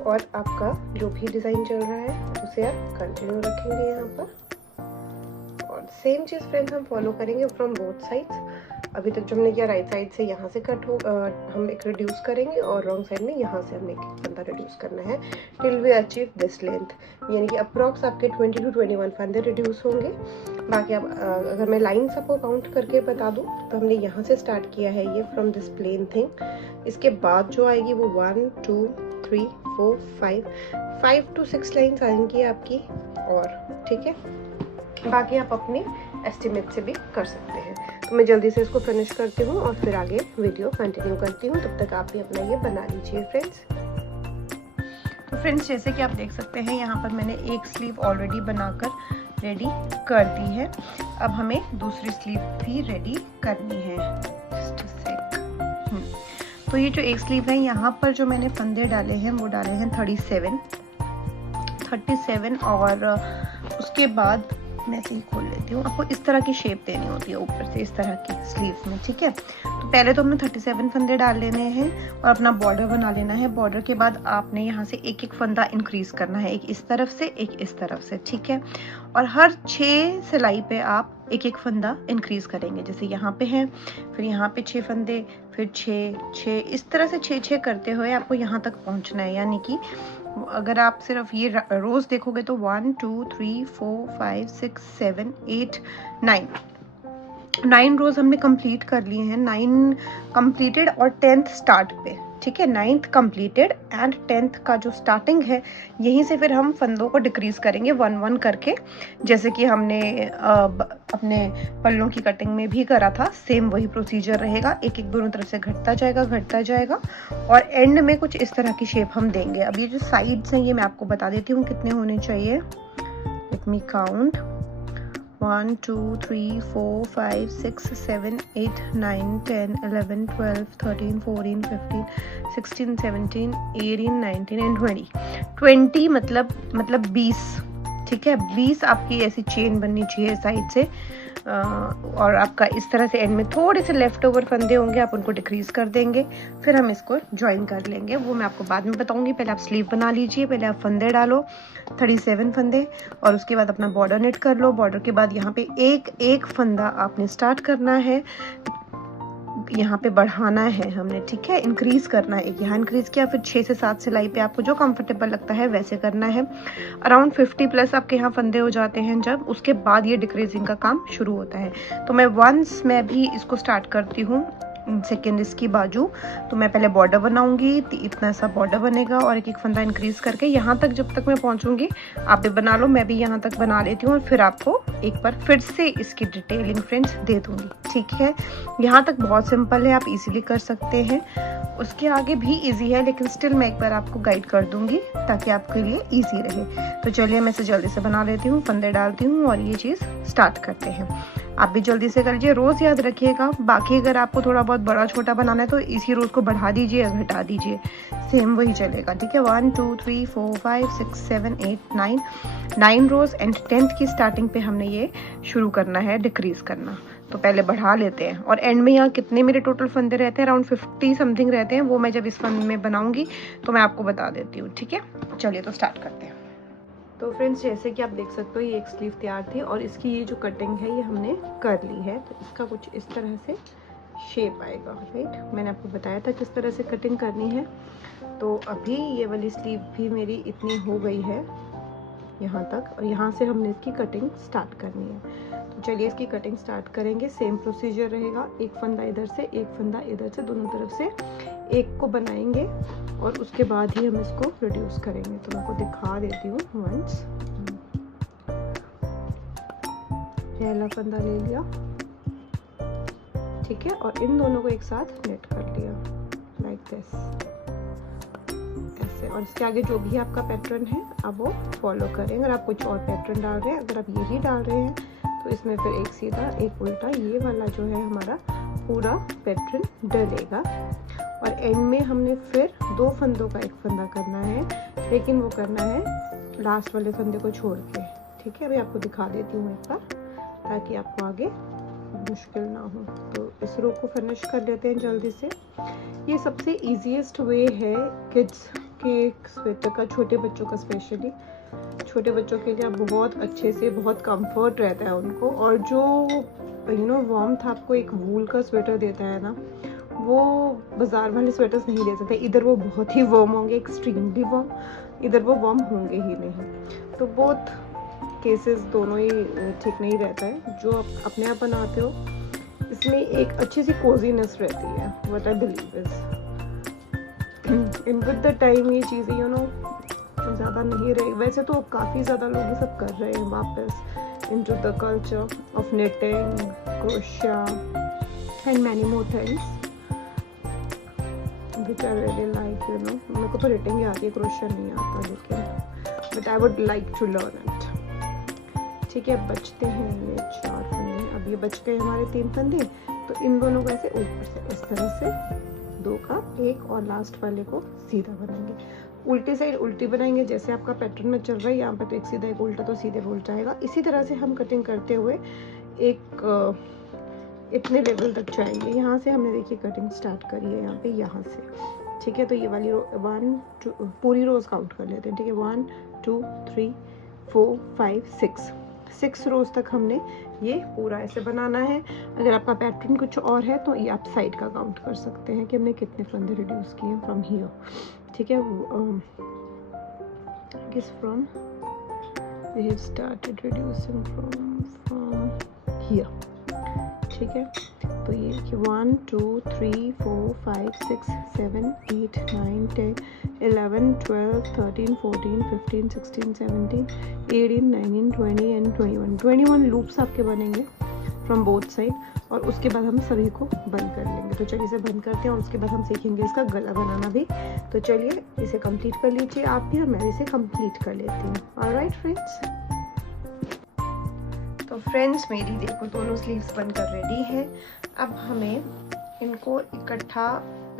और आपका जो भी डिज़ाइन चल रहा है उसे आप कंटिन्यू रखेंगे यहाँ पर, और सेम चीज़ फ्रेंड्स हम फॉलो करेंगे फ्रॉम बोथ साइड्स। अभी तक जो हमने किया राइट साइड से यहाँ से कट हो हम एक रिड्यूस करेंगे, और रॉन्ग साइड में यहाँ से हमें एक फंदा रिड्यूस करना है till we achieve this length. यानी कि अप्रॉक्स आपके 20 to 21 फंदे रिड्यूस होंगे। बाकी आप अगर मैं लाइन सबको काउंट करके बता दूँ तो हमने यहाँ से स्टार्ट किया है ये फ्रॉम दिस प्लेन थिंग। इसके बाद जो आएगी वो 1 2 3 4 5 to 6 लाइन्स आएंगी आपकी। और ठीक है, बाकी आप अपने एस्टिमेट से भी कर सकते हैं। तो मैं जल्दी से इसको फिनिश करती हूँ और फिर आगे वीडियो कंटिन्यू करती हूँ। तब तक आप भी अपना ये बना लीजिए फ्रेंड्स। तो फ्रेंड्स जैसे कि आप देख सकते हैं यहाँ पर मैंने एक स्लीव ऑलरेडी बनाकर रेडी कर दी है। अब हमें दूसरी स्लीव भी रेडी करनी है। तो ये जो एक स्लीव है यहाँ पर जो मैंने फंदे डाले हैं वो डाले हैं 37 और उसके बाद मैं ऐसे ही खोल लेती हूँ। आपको इस तरह की शेप देनी होती है ऊपर से, इस तरह की स्लीव में, ठीक है। तो पहले तो हमने 37 फंदे डाल लेने हैं और अपना बॉर्डर बना लेना है। बॉर्डर के बाद आपने यहाँ से एक एक फंदा इंक्रीज करना है, एक इस तरफ से, एक इस तरफ से, ठीक है। और हर 6 सिलाई पे आप एक एक फंदा इंक्रीज करेंगे। जैसे यहाँ पे है, फिर यहाँ पे 6 फंदे, फिर 6, इस तरह से 6 करते हुए आपको यहाँ तक पहुँचना है। यानी कि अगर आप सिर्फ ये रोज देखोगे तो 1 2 3 4 5 6 7 8 9 रोज हमने कंप्लीट कर लिए हैं। 9 कंप्लीटेड और 10th स्टार्ट पे, ठीक है। 9th कंप्लीटेड एंड 10th का जो स्टार्टिंग है, यहीं से फिर हम फंदों को डिक्रीज करेंगे 1-1 करके, जैसे कि हमने अपने पल्लों की कटिंग में भी करा था। सेम वही प्रोसीजर रहेगा, एक एक दोनों तरफ से घटता जाएगा और एंड में कुछ इस तरह की शेप हम देंगे। अब ये जो साइड्स हैं ये मैं आपको बता देती हूँ कितने होने चाहिए। लेट मी काउंट 1 2 3 4 5 6 7 8 9 10 11 12 13 14 15 16 17 18 19 एंड 20 मतलब 20, ठीक है। 20 आपकी ऐसी चेन बननी चाहिए साइड से। और आपका इस तरह से एंड में थोड़े से लेफ्ट ओवर फंदे होंगे, आप उनको डिक्रीज कर देंगे। फिर हम इसको ज्वाइन कर लेंगे, वो मैं आपको बाद में बताऊंगी। पहले आप स्लीव बना लीजिए, पहले आप फंदे डालो 37 फंदे, और उसके बाद अपना बॉर्डर नेट कर लो। बॉर्डर के बाद यहाँ पे एक एक फंदा आपने स्टार्ट करना है, यहाँ पे बढ़ाना है हमने, ठीक है। इंक्रीज करना है, एक यहाँ इंक्रीज किया, फिर 6 से 7 सिलाई पे आपको जो कंफर्टेबल लगता है वैसे करना है। अराउंड 50 प्लस आपके यहाँ फंदे हो जाते हैं जब, उसके बाद ये डिक्रीजिंग का काम शुरू होता है। तो मैं भी इसको स्टार्ट करती हूँ। सेकेंड इसकी बाजू, तो मैं पहले बॉर्डर बनाऊंगी, इतना सा बॉर्डर बनेगा और एक एक फंदा इंक्रीज करके यहाँ तक जब तक मैं पहुँचूंगी आप भी बना लो, मैं भी यहाँ तक बना लेती हूँ और फिर आपको एक बार फिर से इसकी डिटेलिंग फ्रेंड्स दे दूंगी, ठीक है। यहाँ तक बहुत सिंपल है, आप इजीली कर सकते हैं। उसके आगे भी इजी है, लेकिन स्टिल मैं एक बार आपको गाइड कर दूंगी ताकि आपके लिए इजी रहे। तो चलिए मैं इसे जल्दी से बना लेती हूँ, फंदे डालती हूँ और ये चीज़ स्टार्ट करते हैं। आप भी जल्दी से कर लीजिए, रोज़ याद रखिएगा। बाकी अगर आपको थोड़ा बहुत बड़ा छोटा बनाना है तो इसी रोज़ को बढ़ा दीजिए या घटा दीजिए, सेम वही चलेगा, ठीक है। 1 2 3 4 5 6 7 8 9 रोज़ एंड 10th की स्टार्टिंग पे हमने ये शुरू करना है डिक्रीज करना। तो पहले बढ़ा लेते हैं और एंड में यहाँ कितने मेरे टोटल फंदे रहते हैं, अराउंड 50 समथिंग रहते हैं। वो मैं जब इस फंद में बनाऊंगी तो मैं आपको बता देती हूँ, ठीक है। चलिए तो स्टार्ट करते हैं। तो फ्रेंड्स जैसे कि आप देख सकते हो ये एक स्लीव तैयार थी और इसकी ये जो कटिंग है ये हमने कर ली है। तो इसका कुछ इस तरह से शेप आएगा, राइट। मैंने आपको बताया था किस तरह से कटिंग करनी है। तो अभी ये वाली स्लीव भी मेरी इतनी हो गई है यहाँ तक, और यहाँ से हमने इसकी कटिंग स्टार्ट करनी है। तो चलिए इसकी कटिंग स्टार्ट करेंगे। सेम प्रोसीजर रहेगा, एक फंदा इधर से, एक फंदा इधर से, दोनों तरफ से एक को बनाएंगे और उसके बाद ही हम इसको रिड्यूस करेंगे। तो मैं आपको दिखा देती हूँ वंस। पहला फंदा ले लिया, ठीक है, और इन दोनों को एक साथ नेट कर लिया लाइक दिस, ऐसे। और इसके आगे जो भी आपका पैटर्न है आप वो फॉलो करें। अगर आप कुछ और पैटर्न डाल रहे हैं, अगर आप यही डाल रहे हैं तो इसमें फिर एक सीधा एक उल्टा, ये वाला जो है हमारा पूरा पैटर्न डलेगा। और एंड में हमने फिर 2 फंदों का एक फंदा करना है, लेकिन वो करना है लास्ट वाले फंदे को छोड़ के, ठीक है। अभी आपको दिखा देती हूँ एक बार ताकि आपको आगे मुश्किल ना हो। तो इस रो को फिनिश कर लेते हैं जल्दी से। ये सबसे इजीएस्ट वे है किड्स के स्वेटर का, छोटे बच्चों का स्पेशली। छोटे बच्चों के लिए आप बहुत अच्छे से, बहुत कंफर्ट रहता है उनको। और जो वार्मथ आपको एक वूल का स्वेटर देता है ना, वो बाजार वाले स्वेटर्स नहीं दे सकते। इधर वो बहुत ही वार्म होंगे, एक्सट्रीमली वार्म, इधर वो वार्म होंगे ही नहीं। तो बोथ केसेस दोनों ही ठीक नहीं रहता है। जो आप अपने आप बनाते हो इसमें एक अच्छी सी कोजीनेस रहती है, what I believe is. In with the time ये चीज़ें ज़्यादा नहीं रही। वैसे तो काफ़ी ज़्यादा लोग ये सब कर रहे हैं वापस into the culture of knitting, crochet and many more things which I really like, मेरे को तो knitting ही आती है, crochet नहीं आता, लेकिन but I would like to learn it। ठीक है, बचते हैं ये 4 फंदे। अब ये बच गए हमारे 3 फंदे। तो इन दोनों को ऐसे ऊपर से इस तरह से 2 का 1 और लास्ट वाले को सीधा बनाएंगे। उल्टी साइड उल्टी बनाएंगे, जैसे आपका पैटर्न में चल रहा है यहाँ पे, तो एक सीधा एक उल्टा, तो सीधे उल्टा जाएगा। इसी तरह से हम कटिंग करते हुए एक इतने लेवल तक जाएंगे। यहाँ से हमने देखिए कटिंग स्टार्ट करी है यहाँ पे, यहाँ से, ठीक है। तो ये वाली 1 2 पूरी रोज काउंट कर लेते हैं, ठीक है। 1 2 3 4 5 6 रोज तक हमने ये पूरा ऐसे बनाना है। अगर आपका पैटर्न कुछ और है तो ये आप साइड का काउंट कर सकते हैं कि हमने कितने फंदे रिड्यूस किए फ्रॉम हियर, ठीक है। किस from we have started reducing from here, ठीक है। तो ये 1 2 3 4 5 6 7 8 9 10 11 12 13 14 15 16 17 18 19 20 एंड 21 लूप्स आपके बनेंगे फ्रॉम बोथ साइड, और उसके बाद हम सभी को बंद कर लेंगे। तो चलिए इसे बंद करते हैं और उसके बाद हम सीखेंगे इसका गला बनाना भी। तो चलिए इसे कंप्लीट कर लीजिए आप भी, और मैं इसे कंप्लीट कर लेती हूँ। ऑलराइट फ्रेंड्स, तो फ्रेंड्स मेरी देखो दोनों स्लीव्स बनकर रेडी है। अब हमें इनको इकट्ठा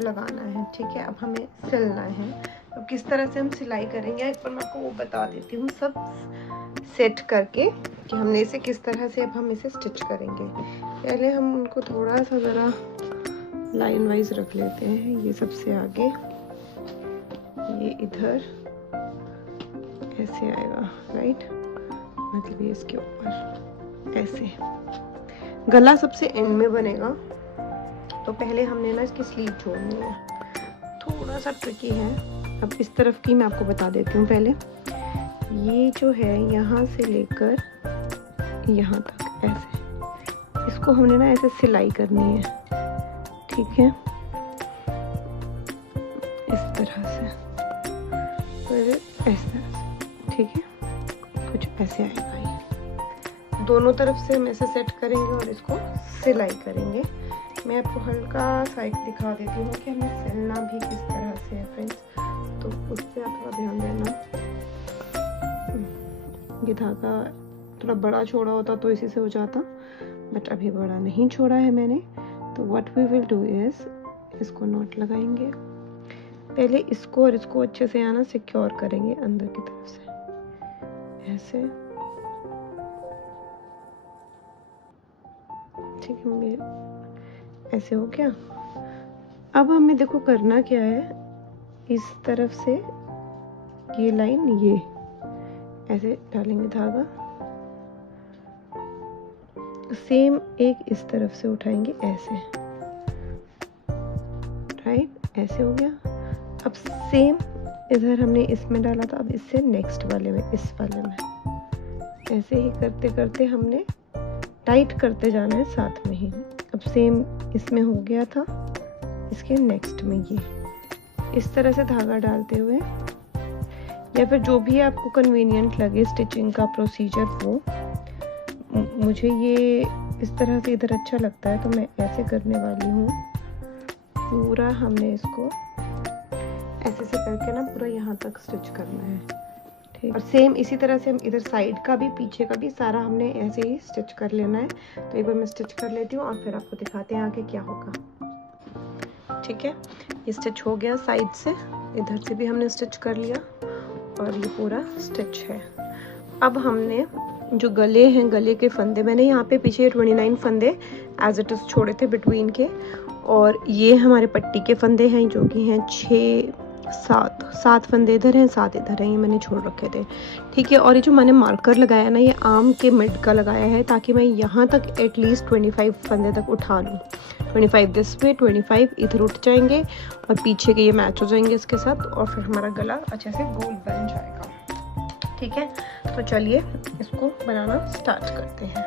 लगाना है, ठीक है। अब हमें सिलना है। तो किस तरह से हम सिलाई करेंगे एक बार मैं आपको वो बता देती हूँ, सब सेट करके कि हमने इसे किस तरह से अब हम इसे स्टिच करेंगे। पहले हम उनको थोड़ा सा ज़रा लाइन वाइज रख लेते हैं। ये सबसे आगे, ये इधर ऐसे आएगा, राइट, मतलब ये इसके ऊपर ऐसे। गला सबसे एंड में बनेगा। तो पहले हमने ना इसकी स्लीव जोड़नी है, थोड़ा सा ट्रिकी है। अब इस तरफ की मैं आपको बता देती हूँ। पहले ये जो है यहाँ से लेकर यहाँ तक ऐसे, इसको हमने ना ऐसे सिलाई करनी है, ठीक है, इस तरह से, फिर इस तरह से, ठीक है, कुछ ऐसे आएगा। ये दोनों तरफ से हम ऐसे सेट करेंगे और इसको सिलाई करेंगे। मैं आपको हल्का सा एक दिखा देती हूँ कि हमें सिलना भी किस तरह से है फ्रेंड्स, तो उस पर आप थोड़ा ध्यान देना। ये धागा थोड़ा बड़ा छोड़ा होता तो इसी से हो जाता, बट अभी बड़ा नहीं छोड़ा है मैंने। तो what we will do is, इसको नॉट लगाएंगे पहले, इसको और इसको अच्छे से आना सिक्योर करेंगे अंदर की तरफ से ऐसे, ठीक है। मेरे ऐसे हो गया। अब हमें देखो करना क्या है, इस तरफ से ये लाइन, ये ऐसे डालेंगे धागा, सेम एक इस तरफ से उठाएंगे ऐसे, राइट, ऐसे हो गया। अब सेम इधर हमने इसमें डाला था, अब इससे नेक्स्ट वाले में, इस वाले में ऐसे ही करते करते हमने टाइट करते जाना है साथ में ही। अब सेम इसमें हो गया था, इसके नेक्स्ट में ये इस तरह से धागा डालते हुए, या फिर जो भी आपको कन्वीनियंट लगे स्टिचिंग का प्रोसीजर वो। मुझे ये इस तरह से इधर अच्छा लगता है तो मैं ऐसे करने वाली हूँ। पूरा हमने इसको ऐसे से करके ना पूरा यहाँ तक स्टिच करना है, ठीक। और सेम इसी तरह से हम इधर साइड का भी पीछे का भी सारा हमने ऐसे ही स्टिच कर लेना है। तो एक बार मैं स्टिच कर लेती हूँ और फिर आपको दिखाते हैं आगे क्या होगा, ठीक है। ये स्टिच हो गया साइड से, इधर से भी हमने स्टिच कर लिया और ये पूरा स्टिच है। अब हमने जो गले हैं, गले के फंदे मैंने यहाँ पे पीछे 29 फंदे एज इट इज़ छोड़े थे बिटवीन के, और ये हमारे पट्टी के फंदे हैं जो कि हैं 7 फंदे इधर हैं, 7 इधर हैं, ये मैंने छोड़ रखे थे, ठीक है। और ये जो मैंने मार्कर लगाया ना, ये आम के मिड का लगाया है ताकि मैं यहाँ तक एटलीस्ट 25 फंदे तक उठा लूँ। 25 दिस वे, 25 इधर उठ जाएंगे और पीछे के ये मैच हो जाएंगे इसके साथ, और फिर हमारा गला अच्छे से गोल बन जाएगा, ठीक है। तो चलिए इसको बनाना स्टार्ट करते हैं।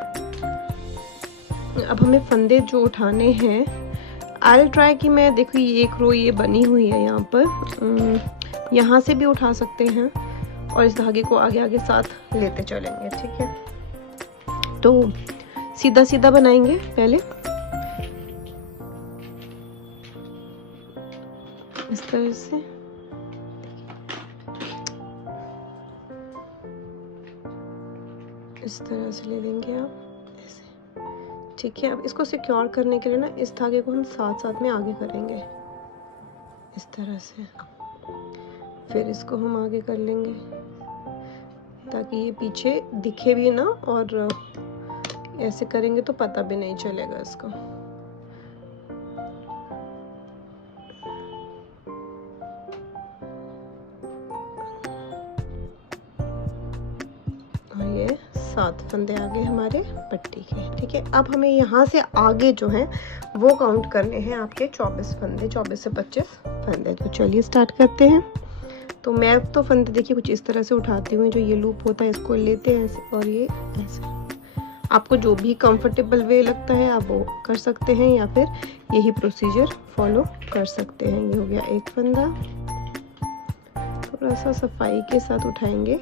अब हमें फंदे जो उठाने हैं, आई ट्राई कि मैं देखो ये एक रो ये बनी हुई है यहाँ पर, यहाँ से भी उठा सकते हैं और इस धागे को आगे आगे साथ लेते चलेंगे, ठीक है। तो सीधा सीधा बनाएंगे पहले इस तरह से, इस तरह से ले देंगे आप ऐसे, ठीक है। अब इसको सिक्योर करने के लिए ना इस धागे को हम साथ साथ में आगे करेंगे इस तरह से, फिर इसको हम आगे कर लेंगे ताकि ये पीछे दिखे भी ना, और ऐसे करेंगे तो पता भी नहीं चलेगा इसका। और ये 7 फंदे आगे हमारे पट्टी के, ठीक है। अब हमें यहाँ से आगे जो है वो काउंट करने हैं आपके 24 फंदे, 24 से 25 फंदे। तो चलिए स्टार्ट करते हैं। तो मैं तो फंदे देखिए कुछ इस तरह से उठाती हूँ, जो ये लूप होता है इसको लेते हैं ऐसे, और ये ऐसे। आपको जो भी कंफर्टेबल वे लगता है आप वो कर सकते हैं, या फिर यही प्रोसीजर फॉलो कर सकते हैं। ये हो गया एक फंदा, थोड़ा सा सफाई के साथ उठाएंगे।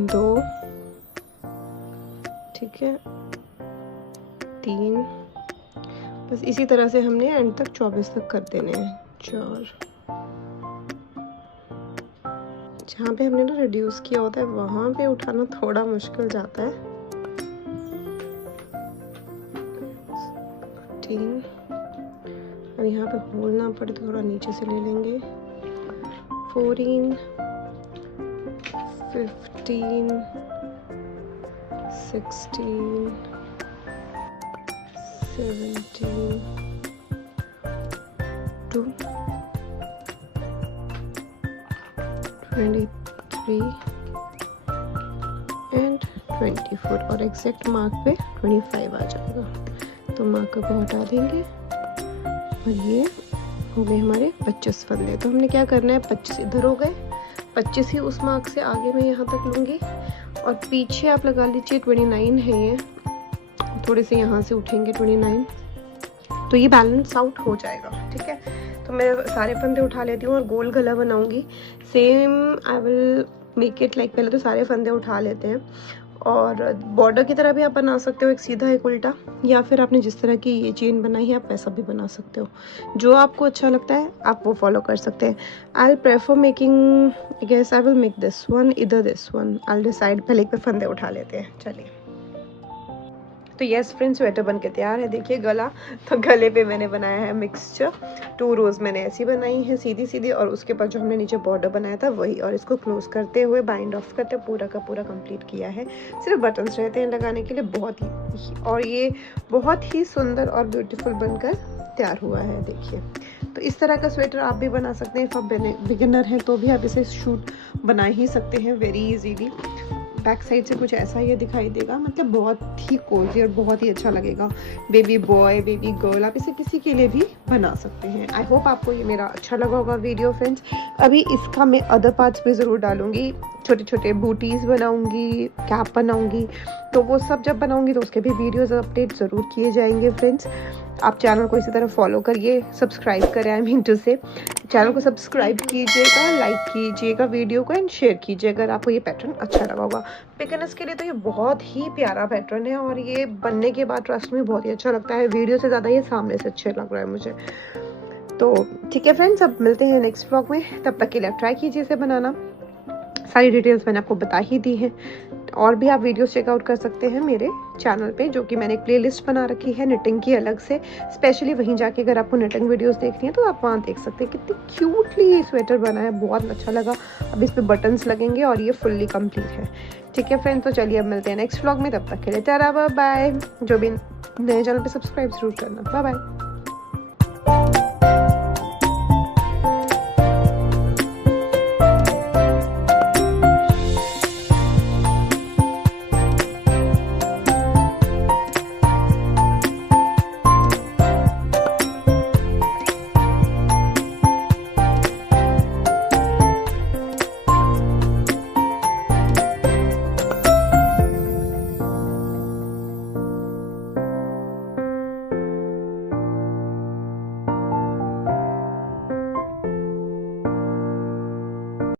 2, ठीक है, 3, बस इसी तरह से हमने एंड तक 24 तक कर देने हैं। 4, जहाँ पे हमने ना रिड्यूस किया होता है वहाँ पे उठाना थोड़ा मुश्किल जाता है। 3, अब यहाँ पे होल ना पड़े तो थोड़ा नीचे से ले लेंगे। 14, 15, 16, 17, 2, 23 एंड 24, और एग्जैक्ट मार्क पे 25 आ जाएगा। तो मार्क को हटा देंगे, और ये हो गए हमारे 25 फंदे। तो हमने क्या करना है, 25 इधर हो गए, 25 ही उस मार्क से आगे मैं यहाँ तक लूँगी, और पीछे आप लगा लीजिए 29 है ये, थोड़े से यहाँ से उठेंगे 29, तो ये बैलेंस आउट हो जाएगा, ठीक है। तो मैं सारे फंदे उठा लेती हूँ और गोल गला बनाऊंगी। Same I will make it like, पहले तो सारे फंदे उठा लेते हैं, और बॉर्डर की तरह भी आप बना सकते हो, एक सीधा एक उल्टा, या फिर आपने जिस तरह की ये चेन बनाई है आप वैसा भी बना सकते हो। जो आपको अच्छा लगता है आप वो फॉलो कर सकते हैं। I will prefer making, guess I will make this one, इधर this one, I will decide. पहले एक पे फंदे उठा लेते हैं, चलिए। तो यस फ्रेंड्स, स्वेटर बन के तैयार है। देखिए गला, तो गले पे मैंने बनाया है मिक्सचर। 2 रोज मैंने ऐसी बनाई है सीधी सीधी, और उसके बाद जो हमने नीचे बॉर्डर बनाया था वही, और इसको क्लोज करते हुए बाइंड ऑफ करते पूरा का पूरा कंप्लीट किया है। सिर्फ बटन्स रहते हैं लगाने के लिए, बहुत ही, और ये बहुत ही सुंदर और ब्यूटीफुल बनकर तैयार हुआ है। देखिए, तो इस तरह का स्वेटर आप भी बना सकते हैं। इफ आप बिगिनर हैं तो भी आप इसे शूट बना ही सकते हैं वेरी इजीली। बैक साइड से कुछ ऐसा ये दिखाई देगा, मतलब बहुत ही कोजी और बहुत ही अच्छा लगेगा। बेबी बॉय, बेबी गर्ल, आप इसे किसी के लिए भी बना सकते हैं। आई होप आपको ये मेरा अच्छा लगा होगा वीडियो फ्रेंड्स। अभी इसका मैं अदर पार्ट्स भी ज़रूर डालूंगी, छोटे छोटे बूटीज़ बनाऊंगी, कैप बनाऊंगी, तो वो सब जब बनाऊंगी तो उसके भी वीडियोज़ अपडेट ज़रूर किए जाएंगे फ्रेंड्स। आप चैनल को इसी तरह फॉलो करिए, सब्सक्राइब करें, आई मीन टू से चैनल को सब्सक्राइब कीजिएगा, लाइक कीजिएगा वीडियो को, एंड शेयर कीजिए अगर आपको ये पैटर्न अच्छा लगा होगा। बिगिनर्स के लिए तो ये बहुत ही प्यारा पैटर्न है, और ये बनने के बाद ट्रस्ट में बहुत ही अच्छा लगता है। वीडियो से ज़्यादा ये सामने से अच्छे लग रहा है मुझे। तो ठीक है फ्रेंड्स, अब मिलते हैं नेक्स्ट व्लॉग में। तब तक के लिए ट्राई कीजिए इसे बनाना। सारी डिटेल्स मैंने आपको बता ही दी हैं, और भी आप वीडियोस चेकआउट कर सकते हैं मेरे चैनल पे, जो कि मैंने एक प्लेलिस्ट बना रखी है निटिंग की अलग से स्पेशली। वहीं जाके अगर आपको निटिंग वीडियोस देखनी है तो आप वहाँ देख सकते हैं। कितनी क्यूटली ये स्वेटर बना है, बहुत अच्छा लगा। अब इस पे बटन्स लगेंगे और ये फुल्ली कंप्लीट है। ठीक है फ्रेंड्स, तो चलिए अब मिलते हैं नेक्स्ट व्लॉग में। तब तक के लिए टाटा बाय बाय। जो भी नए चैनल पे सब्सक्राइब जरूर करना। Bye bye.